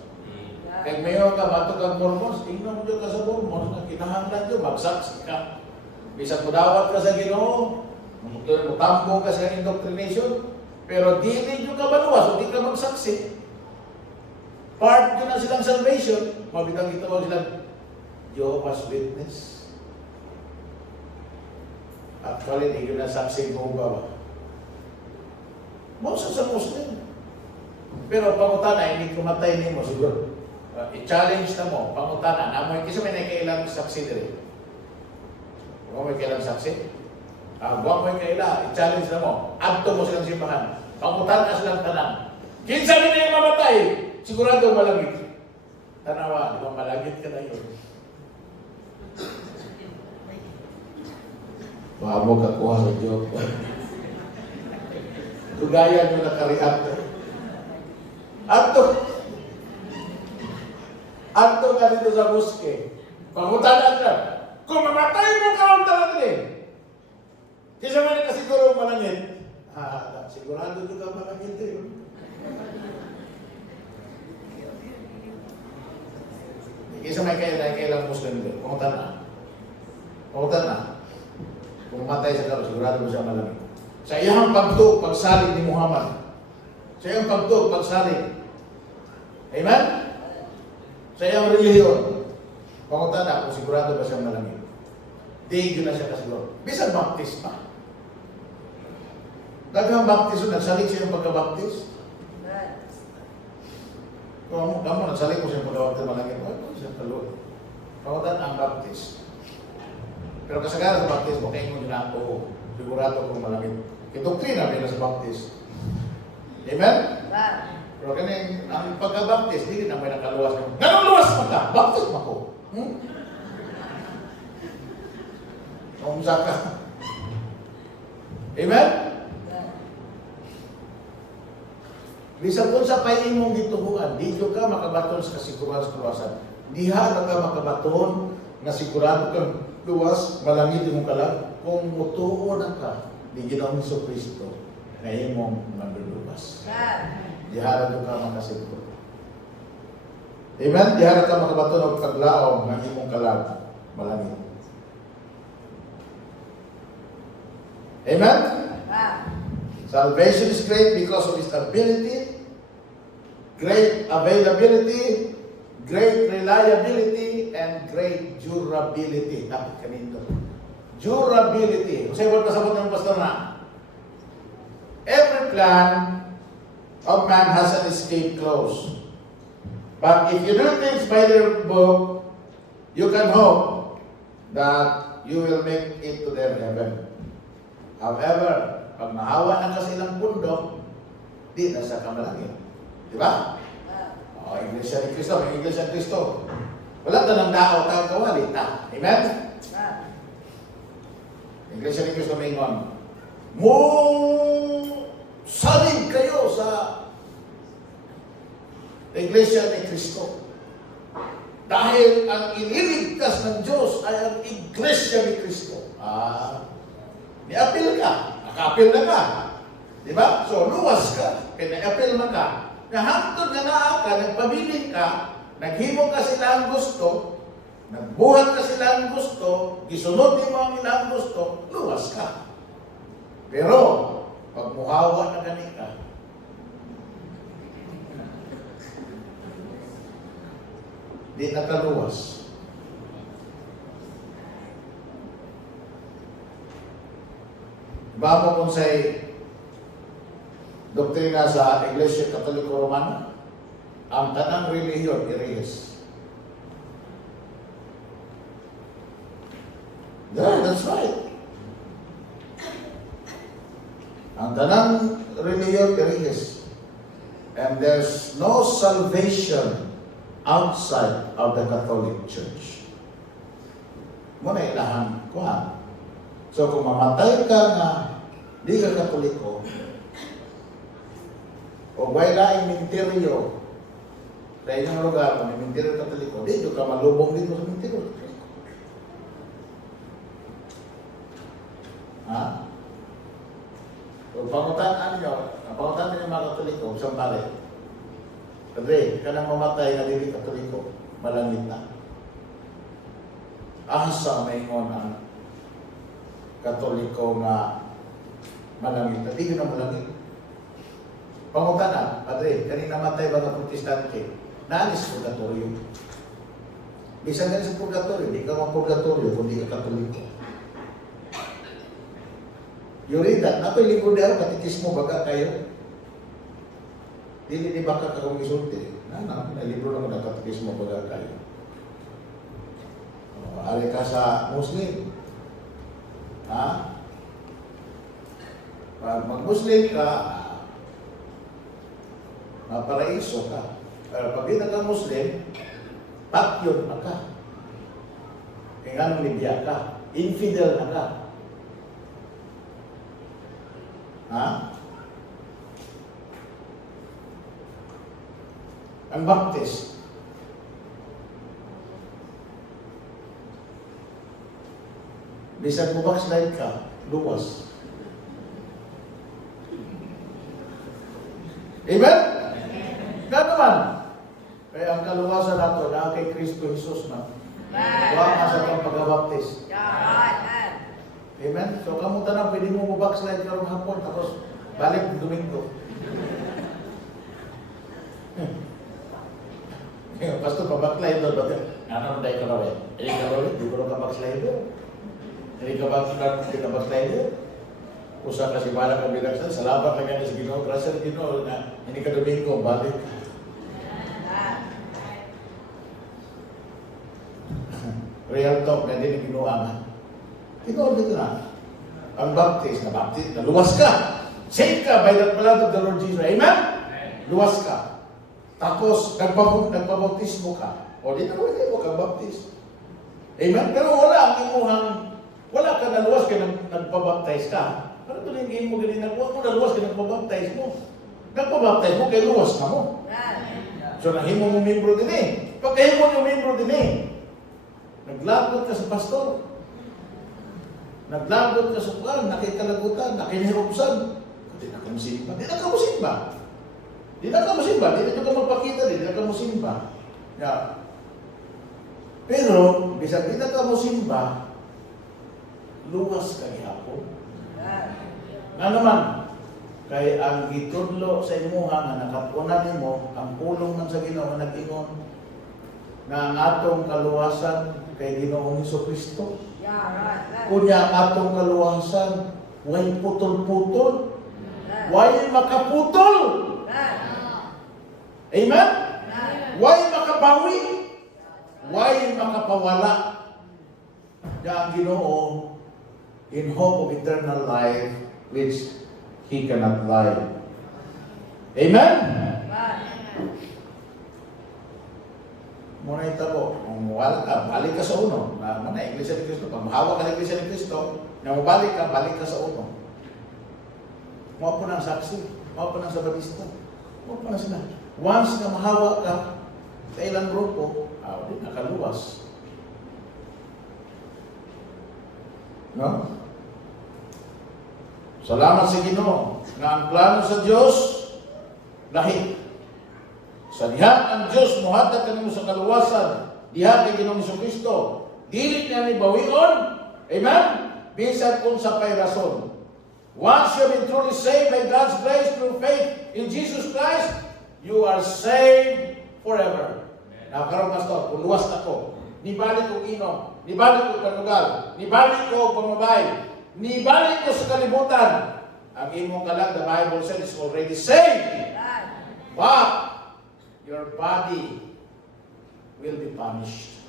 Kaya mayo ka bato kang Mormons, tingnan mo ka sa Mormons, na kinahanglan nyo, magsaksi ka. Bisag mudawat ka sa Ginoo, mutambo ka sa indoctrination, pero dili nyo ka baluwas, hindi ka magsaksi. Part nyo na silang salvation, mabitang ito mo silang Jehovah's Witness. Actually, hindi nyo na saksi mo ba? Mausa sa Muslim. Pero pangutana, hindi kumatay ni mo, siguro. I-challenge na mo, pangutana, namoy, kasi may nakailang saksi diri. Huwag may kailang saksi? Huwag may kailang, i-challenge na mo. Adto mo silang simbahan. Pangutana silang tanang. Kinsa rin na yung mamatay, sigurado malagit. Tanawa, di ba malagit ka na yun? Baka mo kakuha sa joke. Tugaya nyo na kariat. Ato ka dito sa buske. Pangutanan ka. Kung mamatay mo ka ang talang din. Kisa man ka siguro malangit. Sigurado nyo ka malangit eh. Kisa may kailang Muslim din. Pangutan na. Kung matay sa karo, sigurado mo siya malangit. Sa iyang pagtuog, pagsalig ni Muhammad. Sa iyang pagtuog, pagsalig. Amen? Sa iyang relihiyon. Pangutan na kung sigurado ba siya malangit. Di na siya kasiguro. Bisag baptist pa. Daghang baptiso, nagsalig siya yung pagkabaptis. Kung mo, nagsalig mo siya yung pagkabaptis malangit. Ano siya kaluot? Pangutan ang baptist. Pero kasagaran sa baptis mo, kayo mo nila ang sigurado kung malangit. Kidoktrina din sa baptist. Amen? Pero kaning ang pagka-baptist, hindi na may nakaluwas. Ganong luwas mo ka? Baptist mo ko. Umsa ka. Amen? Bisag kung sa pay imong gitubuan, dito ka makabaton sa kasiguran-sigurusan. Diha na ka makabaton na sigurado kang luwas, malangit imong kalag. Kung mutuo na ka, di Ginoong Jesucristo, na imong manluluwas. Diha na ka makasiguro. Amen? Diha na ka makabaton og paglaom ng imong kalag, malangit. Amen? Salvation is great because of its ability, great availability, great reliability, and great durability. Kanino? Durability. Kasi what pasabot ng pastor na? Every plan of man has an escape clause. But if you do things by their book, you can hope that you will make it to their heaven. However, pag nahawa na ka silang bundok, di na sa kamalangin. Di ba? Iglesia ni Cristo, may Iglesia ni Cristo. Wala ka ng dao, tao kawali. Amen? Iglesia ni Cristo may ingon, salig kayo sa Iglesia ni Cristo. Dahil ang iniligtas ng Diyos ay ang Iglesia ni Cristo. Ni-appeal ka. Naka-appeal na ka. Diba? So, luwas ka. Pina-appeal na ka. Nahantod na naa ka, nagpabiling ka, naghimo ka sila ang gusto, nagbuhat ka sila ang gusto, gisunod mo ang ilang gusto, luwas ka. Pero, pag muhawa na gani ka, di nakaluwas. Babo kung sa'y doktrina sa Iglesia Katoliko Romana, ang tanang relihiyon, irehis. Yeah, that's right. Ang tanang relihiyon, irehis. And there's no salvation outside of the Catholic Church. Muna ilahan ko ha. So kung mamatay ka na di ka Katoliko, o may laing minteryo sa inyong lugar, kung may minteryo Katoliko, dito ka malubong dito sa minteryo Katoliko. Ha? So pangutan ninyo mga Katoliko, isang pare. Padre, ka nang mamatay na di Katoliko, malangit na. Asa may ingon ang Katoliko nga malangit na. Di na malangit. Pangutan na, Padre, kanina matay ba ng protestante? Naalis sa purgatorio. Bisan ganun sa purgatorio, di ka mag-purgatorio kung di ka Katoliko. You read that, nako'y libro dahil katitismo baga kayo. Dili di baka ka kung isulti. Na libro naman na katitismo baga kayo. Ari ka sa Muslim. Ha? Pag mag-Muslim ka, maparaiso ka. Pero pag di ka Muslim, patyon na ka. Kaya nga nung libya ka. Infidel na ka. Ha? Ang Baptist, bisan mo backslide ka, luwas. Amen? Gano'n. Kaya ang kaluwasan nato na kay Kristo Jesus na. Huwag nga sa kang pag-baptist. Amen? So kamuta na, pwede mo backslide karong hapon, tapos balik ng Domingo. Pastor, pa-backslide doon, bakit? Ano na tayo ka rawin? Hindi ka rawin, di ko na ka-backslide doon. Hindi ka backslide doon. Usa kasi bala ka bilaksan, salamat lang yan sa Ginoo, grasya ng Ginoo na hindi ka Domingo, balik. Real talk na din ang Ginoo ama. Ginoo din na. ang baptist, naluwas ka. Saved ka by the blood of the Lord Jesus. Amen? Luwas ka. Tapos, nagpabautismo ka. O di na hindi mo kang baptist. Amen? Pero wala ka naluwas ka nagpabaptize ka. Pero tulingin mo ganyan, huwag mo naluwas ka nagpabaptize mo. Nagpabaptize mo, kaya luwas ka mo. So, nahimo mo membro din eh. Pagkahimo mo membro din eh. Naglagot ka sa pastor. Naglagot ka sa kuwan, nakikalagutan, nakinihirupsan. Di na ka musimba. Di na ka musimba. Di na ka musimba. Di na ka magpakita. Di na ka musimba. Yeah. Pero, bisag di na ka musimba, luwas ka gihapon. Nga naman, kay ang gitudlo sa imuha nga nakapunan nimo ang pulong man sa Ginoo nag-ingon na ang atong kaluwasan kay Ginoong Jesucristo. Kunya ang atong kaluwasan way putol-putol. Way makaputol. Amen? Way makabawi. Way makapawala. Na ang Ginoo in hope of eternal life which He cannot lie. Amen? Muna ito po, kung balik ka sa uno, na Iglesia ni Cristo, pag mahawa ka ng Iglesia ni Cristo, na balik ka sa uno. Mga po ng saksi, mga po ng sabatista, mga po ng sila. Once na mahawa ka sa ilang grupo, di nakaluwas. No? Salamat sa Ginoo na ang plano sa Diyos lahi. Sa diha ang Diyos muhatag kanimo sa kaluwasan, diha kay Ginoong Jesucristo. Dili na ni bawion. Amen? Bisan kung sa pay rason. Once you have been truly saved by God's grace through faith in Jesus Christ, you are saved forever. Now, karon pastor, kung luwas ako, nibalik ko inom, nibalik ko panugal, nibalik ko pamabay, nibalik ko sa kalibutan. Ang imong kalag, the Bible says, is already saved. But your body will be punished.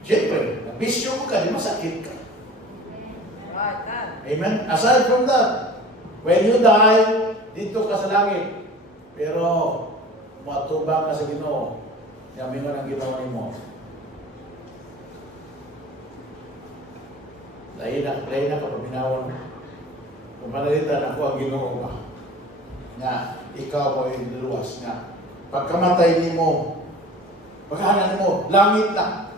Siyempre, nabisyo mo ka, di masakit ka. Amen? Aside from that, when you die, dito ka sa langit. Pero, matubang ka sa Ginoo. Yamin mo ng ginawa mo. Lain na kapag binawon. Kung panalitan ako ang Ginoo ka. Nga, ikaw mo yung luwas nga. Pagkamatay ni mo, paghanan mo, langit na.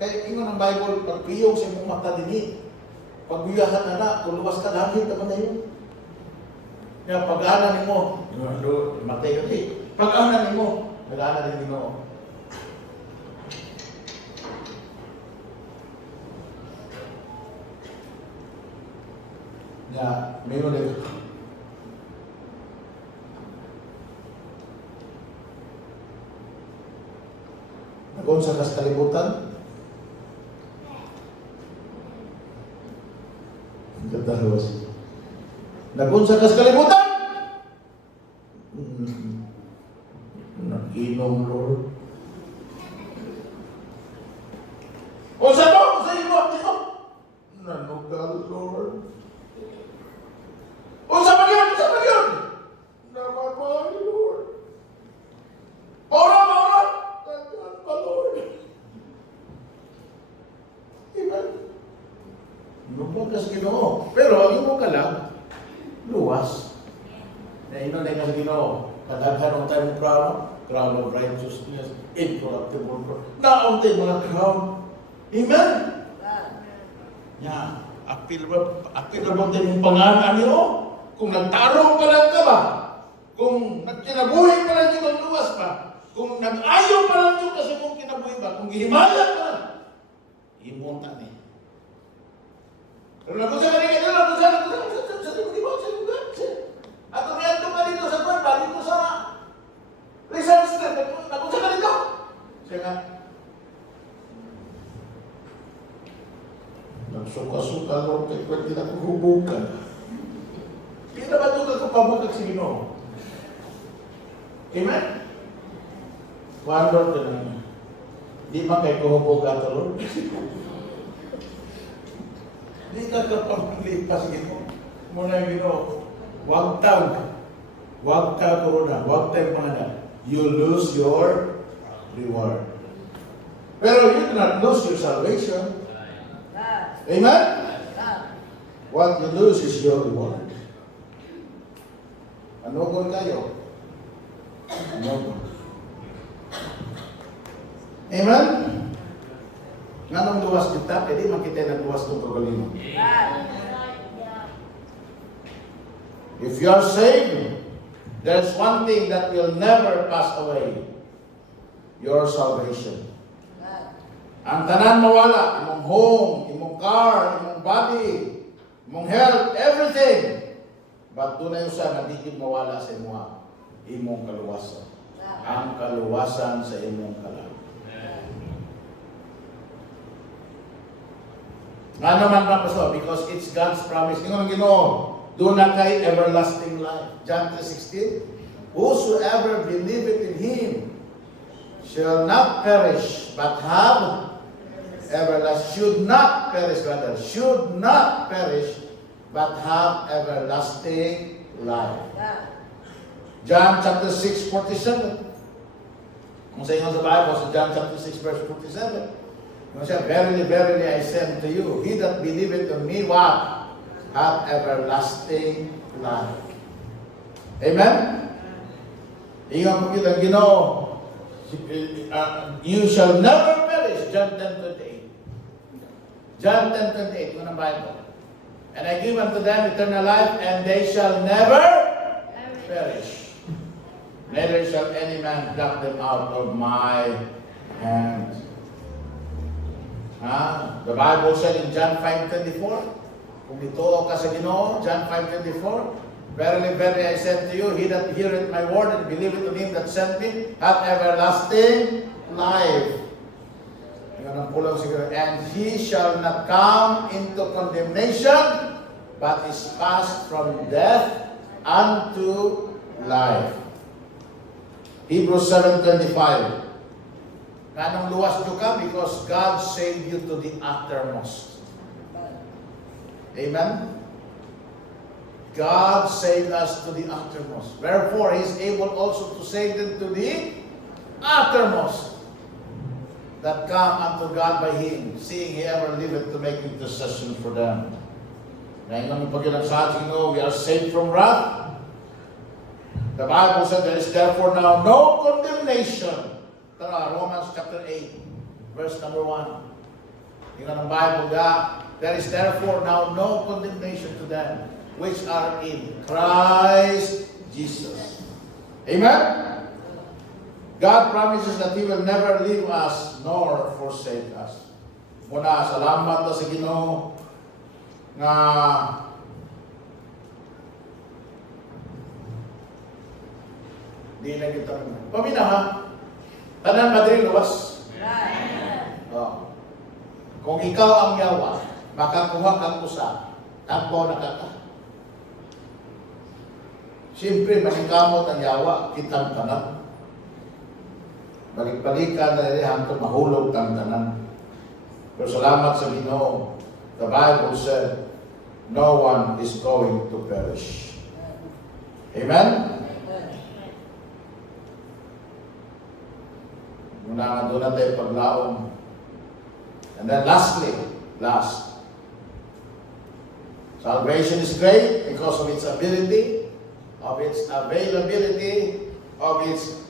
Kaya ingon ang Bible, pagpiyong sa mong mata din pagbuyahan na, kung luwas ka, langit naman na yun. Nga, paghanan mo, matay yun paghanan mo, paghanan din mo. Nga, mayroon din. Nag-unsa ka sa kalibutan? Katawas. Nag-unsa ka sa kalibutan? Nag-inom, Lord. Unsa to? Unsa imo? Nanugal, Lord. Unsa pa yun? Unsa pa yun? Namamay, Lord. Maura! Nandiyan pa, Lord. Amen. Lupag ka sa Ginoo. Pero ang imo ka lang, luwas. Na ino na ka sa Ginoo. Kadaghan ang tayong crown of righteousness, incorruptible crown. Naunti mga crown. Amen? Yeah. Apil na ba tayong pangalan niyo? Kung nagtarong pa lang ka ba? Kung nagkinabuhi pa lang yung luwas pa? Kung nag-ayaw pa lang yung kasi kung kinabuhi ba? Kung gihimayan pa lang? Imunta ni. Pero nakunsa ka rin ka nila, nakunsa at kung nandun ka dito sa Puebla, dito sa Rizal Street, nakunsa ka dito? Siya nga, nagsuka-suka, Lord, kaya pwede na kuhubukan. Hindi na ba ito kapabukag si Ginoo? Amen? One Lord ka naman. Di man kayo kuhubog ato, Lord. Di ka kapamilipas gino. Muna yung gino. Huwag ka corona. Huwag tayong pangalan. You lose your reward. Pero you do not lose your salvation. Amen? What you lose is your reward. Ano ko kayo? Ano ko? Amen? Nga nang luwas kita, pwede makita na luwas itong kagalingan. If you are saved, there's one thing that will never pass away. Your salvation. Ang tanan mawala, imong home, imong car, imong body, imong health, everything. But doon na yung sa nadigid mawala sa imong kaluwasan. Ang kaluwasan sa imong kalan. Nga naman ba Pastor? Because it's God's promise. Tingnan ang Ginoo. Doon na kay everlasting life. John 3:16. Whosoever believeth in Him shall not perish, but have everlasting. Should not perish, rather. Should not perish, but have everlasting life. John chapter 6:47. Kung sa inyo sa Bible, sa John chapter 6 verse 47. Verily, verily, I say unto you, he that believeth on me, what? Hath everlasting life. Amen? Ingat mo kita, Ginoo. You shall never perish. John 10:28. John 10:28, yun ang Bible. And I give unto them eternal life, and they shall never perish. Neither shall any man pluck them out of my hand. The Bible said in John 5:24, kung ituo ka sa Ginoo, John 5:24, verily, verily, I said to you, he that heareth my word and believeth on him that sent me, hath everlasting life. And he shall not come into condemnation, but is passed from death unto life. Hebrews 7:25. Ganong luwas nyo ka? Because God saved you to the uttermost. Amen? God saved us to the uttermost. Wherefore, He is able also to save them to the uttermost that come unto God by Him, seeing He ever liveth to make intercession for them. Ngayon, pag yun ang sa ating we are saved from wrath. The Bible said, there is therefore now no condemnation. Romans chapter 8, verse number 1. Yun ang Bible nga, there is therefore now no condemnation to them which are in Christ Jesus. Amen? God promises that He will never leave us nor forsake us. Muna, salamat na sa Ginoo nga di na kita. Pamina ha? Tanan Madrid luwas. Oh. Kung ikaw ang yawa, makakuha kang usa, tampo na ka. Siyempre, manikamot ang yawa, kitang tanan. Balik-balikan na rin hanggang mahulog ang tanan. Pero salamat sa Ginoo. The Bible said, no one is going to perish. Amen? Muna nga doon na tayo paglaong. And then lastly, salvation is great because of its ability, of its availability, of its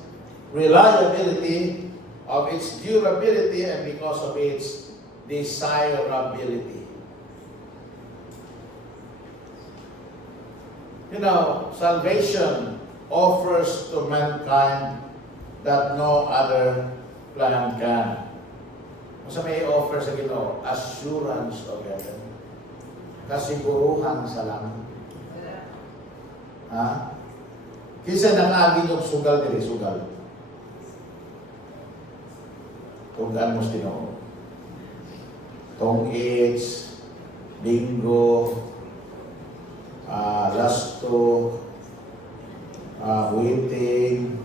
reliability, of its durability, and because of its desirability. You know, salvation offers to mankind that no other plan can. Kung sa may offer sa Ginoo, assurance of heaven. Kasiguruhan sa langit. Ha? Kisa nangagin yung sugal diri, sugal. Tugaan mo sa Ginoo. Tong-its, bingo, lasto, waiting,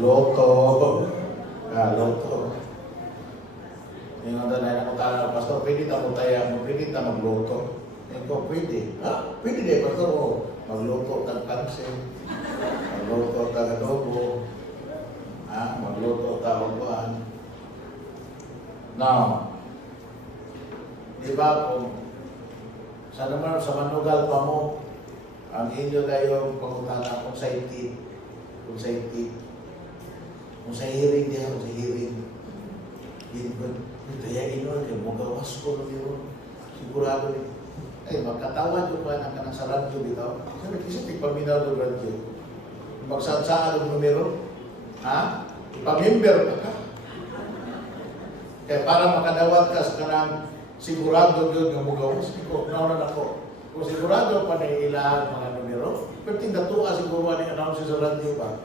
loto, loto. Yung ang danay na kutala ng pastor, pwede na mo tayo, pwede na magluto. Yung ko, pwede. Ha? Pwede din, pastor, o. Magluto ng pansin. Magluto ng adobo. Ha? Magluto ng upuan. Now, di ba kung sa naman sa manugal pa mo, ang inyo kayo pangutana kung sa itit, kung sa itit, kung sa hiring diya, kung sa hiring. Hindi ba, kaya ino, kaya magawas ko na yun. Sigurado ni, ay magkatawan yung pa ng sa radyo dito. Sabi, kasi tigpaminaw ng radyo. Magsansaan ng numero, ha? Ipamember ka ka. Kaya para makadawat ka sa kanang sigurado yun yung magawas. Iko, naunan ako. Kung sigurado pa na ilang mga numero, pero tindatua siguro ang announce sa radyo pa.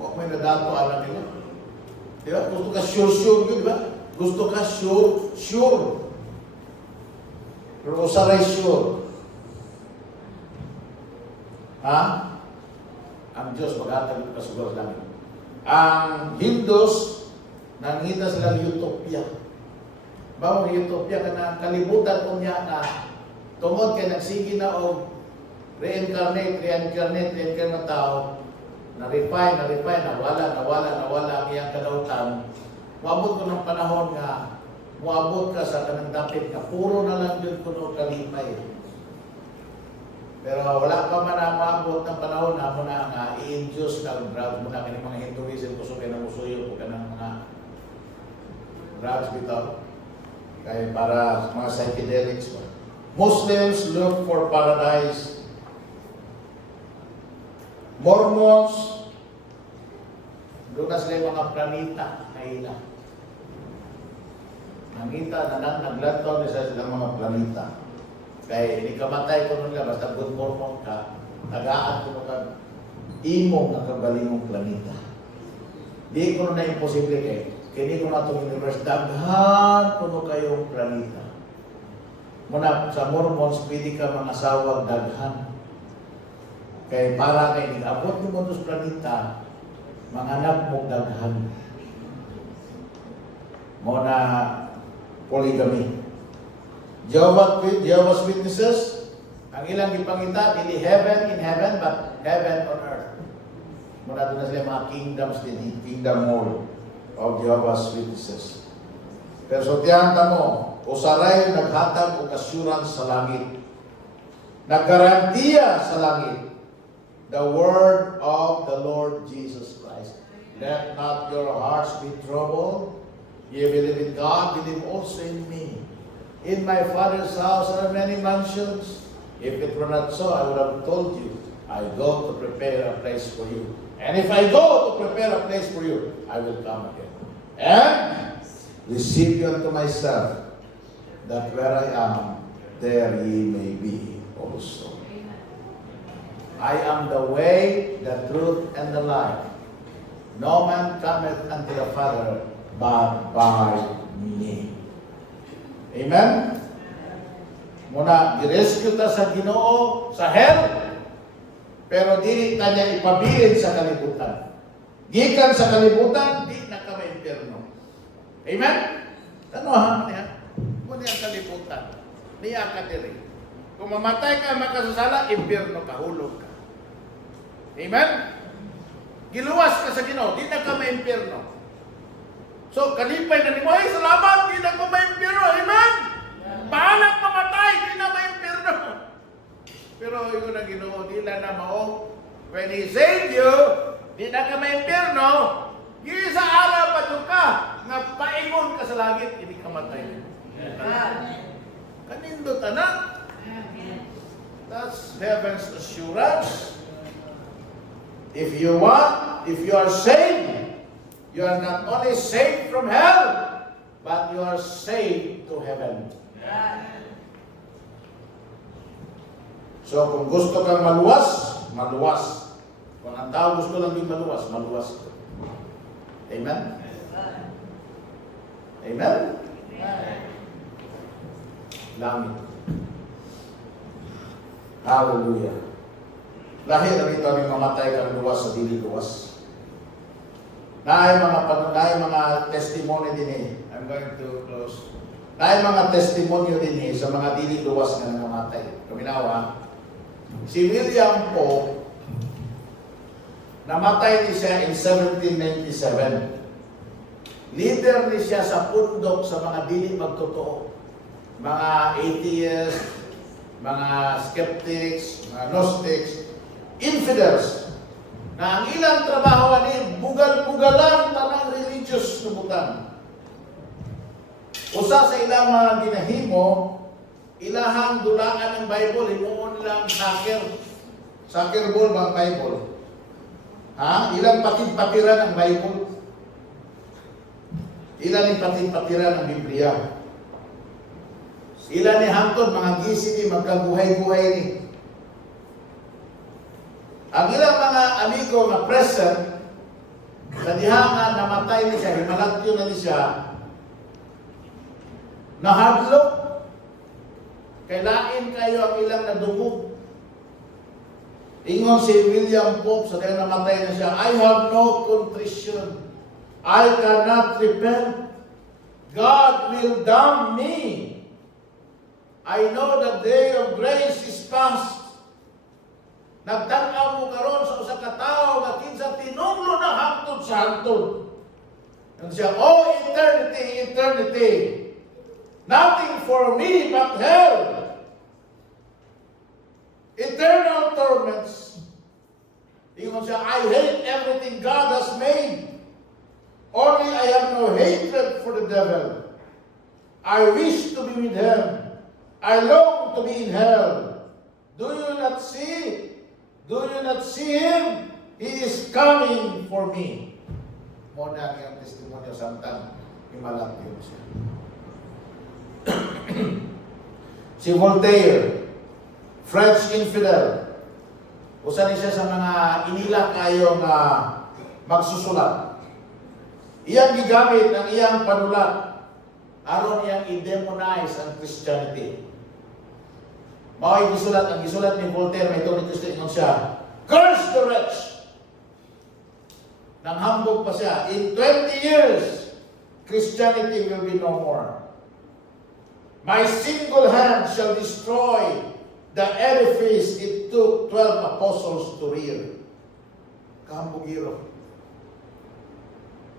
Huwag may nadato alam nila. Di ba? Gusto ka sure yun, di ba? Gusto ka sure. Pero usaray sure. Ha? Ang Diyos maghatag ka siguro sa langit. Ang Hindus, nangita silang utopia. Bawang utopia ka na kalibutan ko niya na tungod kay nagsigi na o reincarnate na tao, na-refine, nawala ang iyang kadautan. Muabot ko ng panahon nga, muabot ka sa kanang dapit ka, puro na lang yun kuno kalipay. Pero wala pa man ang maabot ng panahon na mo na nga i-induce ng drugs mo na kaning mga Hinduism gusto kayo na musuyo o kanang mga drugs bitaw. Kaya para mga psychedelics pa. Muslims look for paradise. Mormons, doon na sila yung mga planeta na ila. Nangita na naglantaw na silang mga planeta. Kaya hindi ka matay ko nun ka, basta good Mormon ka, tagaan ko ka, imong nakabalingong planeta. Di ko na imposible kayo. Kini ko na itong universe, daghan ko kayong planeta. Muna, sa Mormons, pwede ka mga asawag daghan. Kaya para kayo, nag-abot mo sa planeta, mga anak mo daghan. Muna, polygamy. Jehovah's Witnesses, ang ilang ipangita, hindi heaven in heaven, but heaven on earth. Muna doon na sila mga kingdoms din, kingdom mall of Jehovah's Witnesses. Pero so tiyanta mo, usaray naghatag o assurance sa langit. Naggarantiya sa langit. The word of the Lord Jesus Christ. Let not your hearts be troubled. You believe in God, believe also in me. In my Father's house are many mansions. If it were not so, I would have told you, I go to prepare a place for you. And if I go to prepare a place for you, I will come again. And receive you unto myself, that where I am, there ye may be also. I am the way, the truth, and the life. No man cometh unto the Father but by me. Amen? Muna, i-rescue ta sa Ginoo sa hell, pero di kanya ipabilin sa kalibutan. Gikan sa kalibutan, di na ka ma-impyerno. Amen? Tanuhan mo niya. Muna ang kalibutan. Niya ka diri. Kung mamatay ka, makasasala, impyerno ka, hulog ka. Amen? Giluwas ka sa Ginoo, di na ka ma-impyerno. So, kalipay na ni mo, ay, salamat, di na ko ma-impyerno. Amen? Bahalang mamatay, di na ma-impyerno. Pero yun ang Ginoo, di na mao. When He saved you, di na ka ma-impyerno, di sa araw pa doon ka, nga paingon ka sa langit, hindi ka matay. Kanindot, anak. That's heaven's assurance. If you are saved, you are not only saved from hell, but you are saved to heaven. So kung gusto kang maluwas, maluwas. Kung ang tao gusto lang din maluwas, maluwas. Amen? Amen? Langit. Hallelujah. Lahir na rito ang mamatay kang luwas sa dili luwas. Naay mga testimony din eh. I'm going to close. Naay mga testimony din eh sa mga dili luwas nga namatay. Kaminawa, si William Pope, namatay ni siya in 1797. Leader ni siya sa pundok sa mga dili magtotoo. Mga atheists, mga skeptics, mga gnostics, infidels, na ang ilang trabaho ni bugal-bugalan tanang religious nubutan. Usa sa ilang mga ginahimo, ilahang dulangan ng Bible, hinuon lang soccer ball bang Bible. Ha? Ilang patid-patiran ng Bible. Ilan ni patid-patiran ng Biblia. Ilan ni hangtod mga GCD magkabuhay-buhay ni. Ang ilang mga amigo nga present, sa diha nga namatay ni siya, himalagyo na ni siya, nahadlok, kailain kayo ang ilang nadungog. Ingon si William Pope, sa kaya namatay na siya, I have no contrition. I cannot repent. God will damn me. I know the day of grace is past. Nagtanaw mo karon sa usa ka tawo nga kinsa tinunglo na hangtod sa hangtod. Ang siya, oh eternity, eternity. Nothing for me but hell. Eternal torments. Ingon siya, I hate everything God has made. Only I have no hatred for the devil. I wish to be with him. I long to be in hell. Do you not see? Do you not see him? He is coming for me. Muna ang testimonyo samtang himalang yun siya. Si Voltaire, French infidel. Usa ni siya sa mga inila kayo nga magsusulat. Iyang gigamit ang iyang panulat aron iyang i-demonize ang Christianity. Mao'y ang gisulat ni Voltaire, may itong Christian siya, curse the wretch! Nang hambog pa siya, in 20 years, Christianity will be no more. My single hand shall destroy the edifice it took 12 apostles to rear. Kahambog-iro.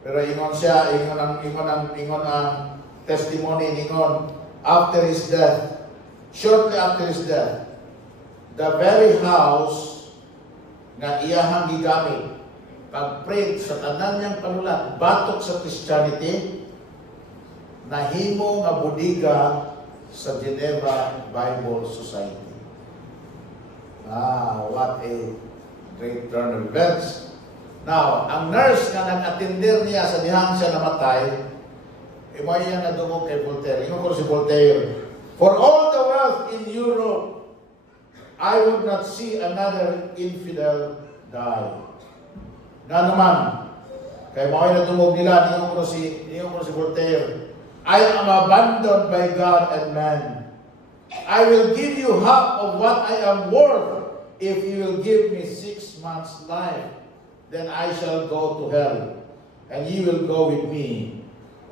Pero ingon siya, ingon ang testimony, ingon, after his death, shortly after his death, the very house nga iyahang gigamit pag-print sa tanan niyang panulat, batok sa Christianity, nahimo nga budiga sa Geneva Bible Society. What a great turn of events. Now, ang nurse nga nag-attender niya sa dihang siya namatay, imay niya nadungog kay Voltaire. Ingon ko si Voltaire, for all the wealth in Europe, I would not see another infidel die. Nga naman, kay mga nadungog nila, ingon ko si Voltaire, I am abandoned by God and man. I will give you half of what I am worth if you will give me 6 months' life. Then I shall go to hell, and you will go with me.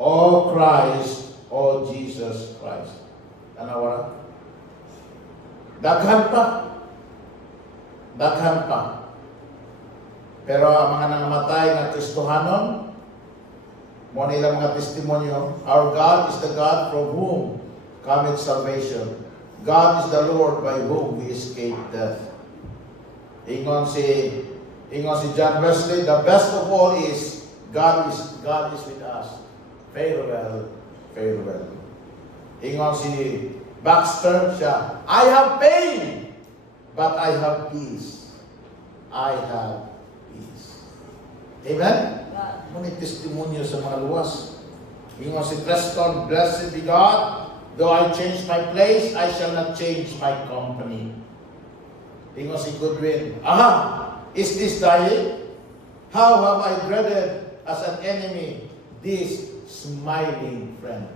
O Christ, O Jesus Christ. Tanawa? Daghan pa. Daghan pa. Pero ang mga nangamatay na Kristohanon, mo nila mga testimonyo, our God is the God from whom cometh salvation. God is the Lord by whom we escape death. Ingon si John Wesley, the best of all is God is with us. Farewell, farewell. Ingon si Baxter siya, I have pain, but I have peace. I have peace. Amen? Ngunit testimonyo sa mga luwas. Ingon si Preston, blessed be God, though I change my place, I shall not change my company. Ingon si Goodwin, is this dying? How have I dreaded as an enemy this smiling friend?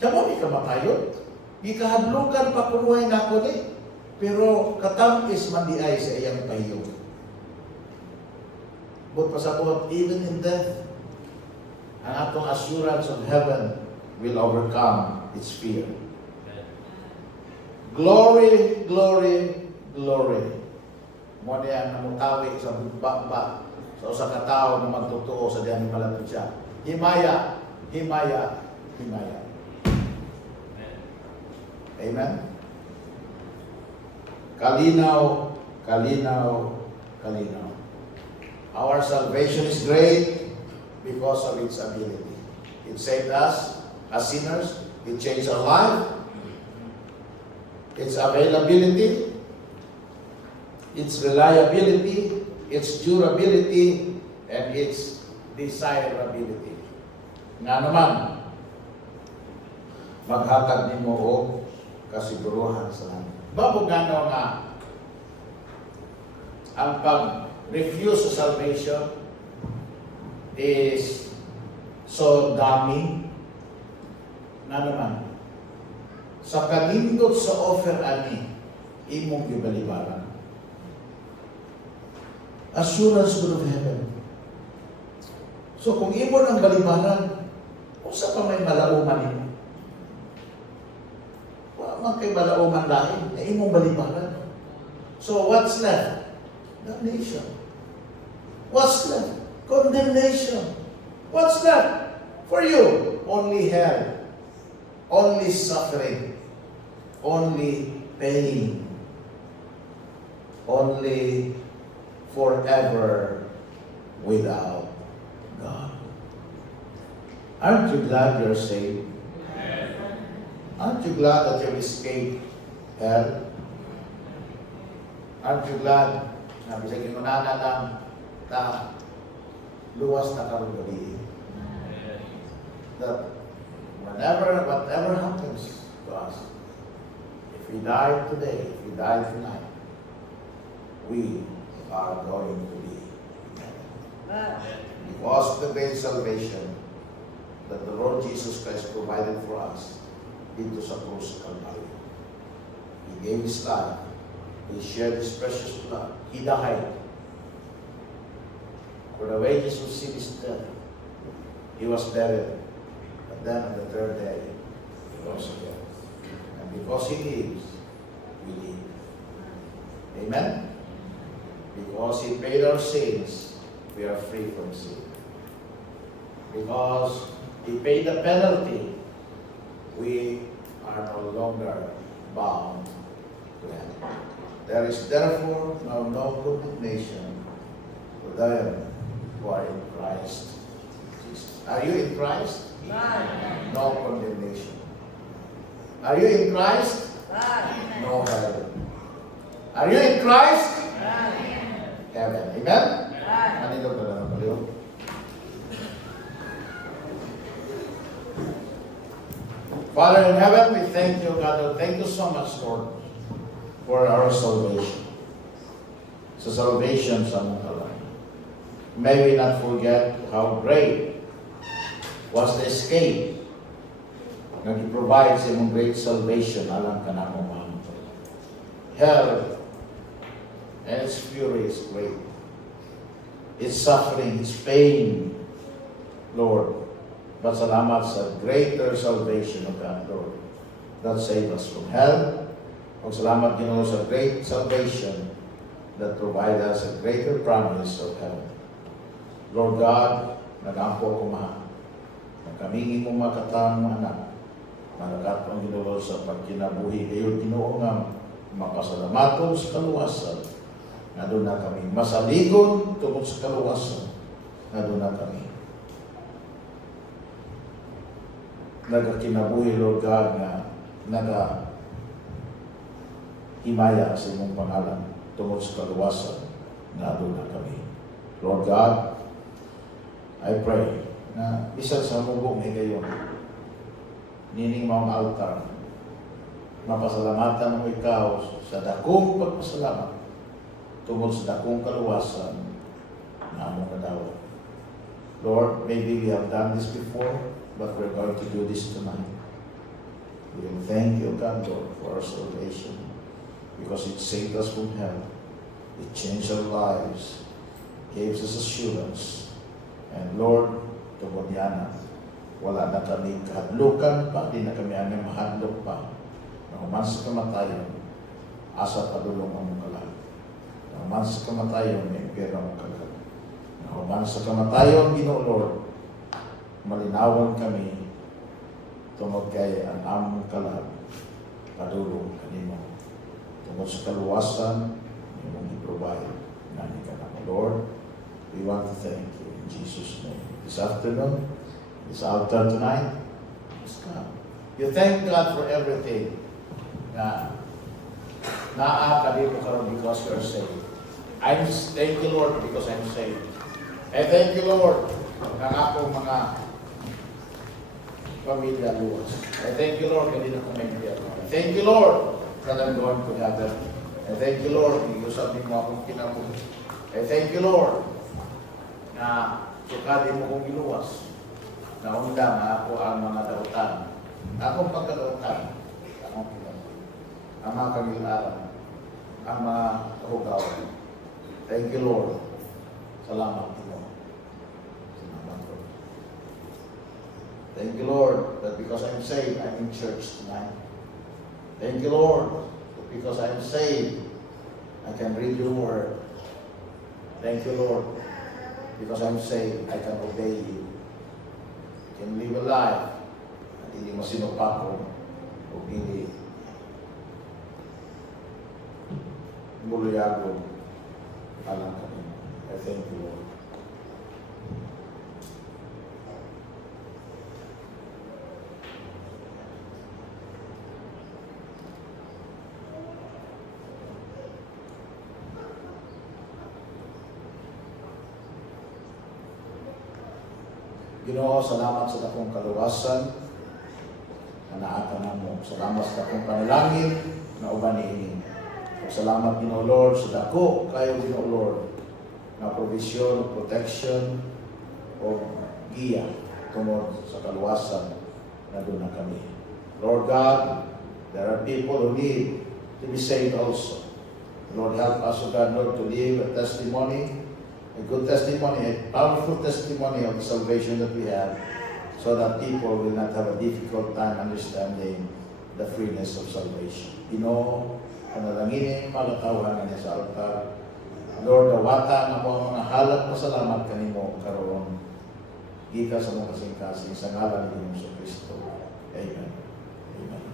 Siya mo, di ka matayo. Ikahadlugan pa kunuhay na ako ni. Pero katamis man di ay sa iyang pahiyo. But pasabot, even in death, ang atong assurance of heaven will overcome its fear. Glory, glory, glory. Mo niya namutawi sa baba sa usa ka tawo na magtotoo sa diyan malatod siya. Himaya, himaya, himaya. Amen. Kalinaw, kalinaw, kalinaw. Our salvation is great because of its ability. It saved us as sinners. It changed our life. Its availability, its reliability, its durability, and its desirability. Nga naman, maghatag nimo og kasiguruhan sa langit. Bago gano nga ang pag-refuse sa salvation is so daming na naman sa kanindot sa offer ani imong gibalibaran. Assurance good of heaven. So kung imo ang balibaran, usa pa may malauman nimo. Wa man kay malauman lain na imong balibaran. So what's left? Damnation. What's left? Condemnation. What's left for you? Only hell. Only suffering. Only pain. Only forever without God. Aren't you glad you're saved? Aren't you glad that you've escaped hell? Aren't you glad na bisag inunana lang na luwas na karong gabi? That whatever happens to us, if we die today, if we die tonight, we are going to be in heaven. Because of the great salvation that the Lord Jesus Christ provided for us dito sa krus sa Calvary. He gave His life. He shed His precious blood. He died. For the wages of sin is death. He was buried. But then on the third day, He rose again. And because He lives, we live. Amen? Because He paid our sins, we are free from sin. Because He paid the penalty, we are no longer bound to hell. There is therefore now no condemnation for them who are in Christ Jesus. Are you in Christ? No condemnation. Are you in Christ? No hell. Are you in Christ? Heaven. Amen? Manilo ka na ng baliw. Father in heaven, we thank you, God. Thank you so much, Lord, for our salvation. Sa salvation sa among kalan. May we not forget how great was the escape na gi-provide sa imong great salvation alang ka na mong hell and its fury is great. Its suffering, its pain, Lord. But salamat sa greater salvation of God, Lord, that saved us from hell. O salamat Ginoo sa great salvation that provide us a greater promise of heaven. Lord God, nag-ampo ko mahal. Nagkamingin mo makatang mga anak. Malakat ang Ginoo sa pagkinabuhi. Kayo Ginoo nga mapasalamatong sa kaluwasan. Nga doon na kami. Masaligon tungkol sa kaluwasan. Nga doon na kami. Nagkakinabuhi, Lord God, na himaya sa imong pangalan tungkol sa kaluwasan na doon na kami. Lord God, I pray na bisan sa mubong ni kayo, nining mga altar, mapasalamatan mo ikaw sa dakong pagpasalamat tungkol sa dakong kaluwasan na among kadawat. Lord, maybe we have done this before, but we're going to do this tonight. We will thank you, God, Lord, for our salvation, because it saved us from hell. It changed our lives, gave us assurance, and Lord, tungod yan, wala na kami kahadlukan pa, di na kami aming mahadlok pa. Na human sa kamatayon, asa padulong ang kalag. Na human sa kamatayon, may impyerno ang kalag. Na human sa kamatayon, Ginoo Lord, malinawan kami tungod kay ang among kalag, padulong kanimo. Tungod sa kaluwasan, imong i-provide nani ka na, Lord. We want to thank you in Jesus' name. This afternoon, this altar tonight, just come. You thank God for everything. Na naa ka dito karon because you are saved. I thank you, Lord, because I'm saved. I thank you, Lord, ng akong mga pamilya luwas. I thank you, Lord, kanina ko may impyerno. I thank you, Lord, that I'm going to heaven. I thank you, Lord, iusabi mo akong kinabuhi. I thank you, Lord, na sukadi mo kong iluwas. Na undang ako ang mga dautan. Akong pagkadautan, akong kinabuhi. Ang mga kamilaran, ang mga kahugawan. Thank you, Lord. Salamat po. Salamat po. Thank you, Lord, that because I'm saved, I'm in church tonight. Thank you, Lord, that because I'm saved, I can read your word. Thank you, Lord, because I'm saved, I can obey you. I can live a life na hindi mo sinupako o hindi muluyago alang kami. I thank you, Lord. Ginoo, salamat sa dakong kaluwasan na naata na mo. Salamat sa dakong panalangin na uban niini. Salamat, Ginoo Lord, sa dako kayo, Ginoo Lord, na provision, protection, o giya tungod sa kaluwasan na doon na kami. Lord God, there are people who need to be saved also. Lord, help us, O God, Lord, to live a testimony, a good testimony, a powerful testimony of the salvation that we have, so that people will not have a difficult time understanding the freeness of salvation. Ginoo, panalanginin, malatawanan niya sa altar. Lord, dawata na mo ang mga halat pasalamat kanimo karon. Gika sa mga kasing-kasing sa ngalan ni Hesus Kristo. Amen. Amen.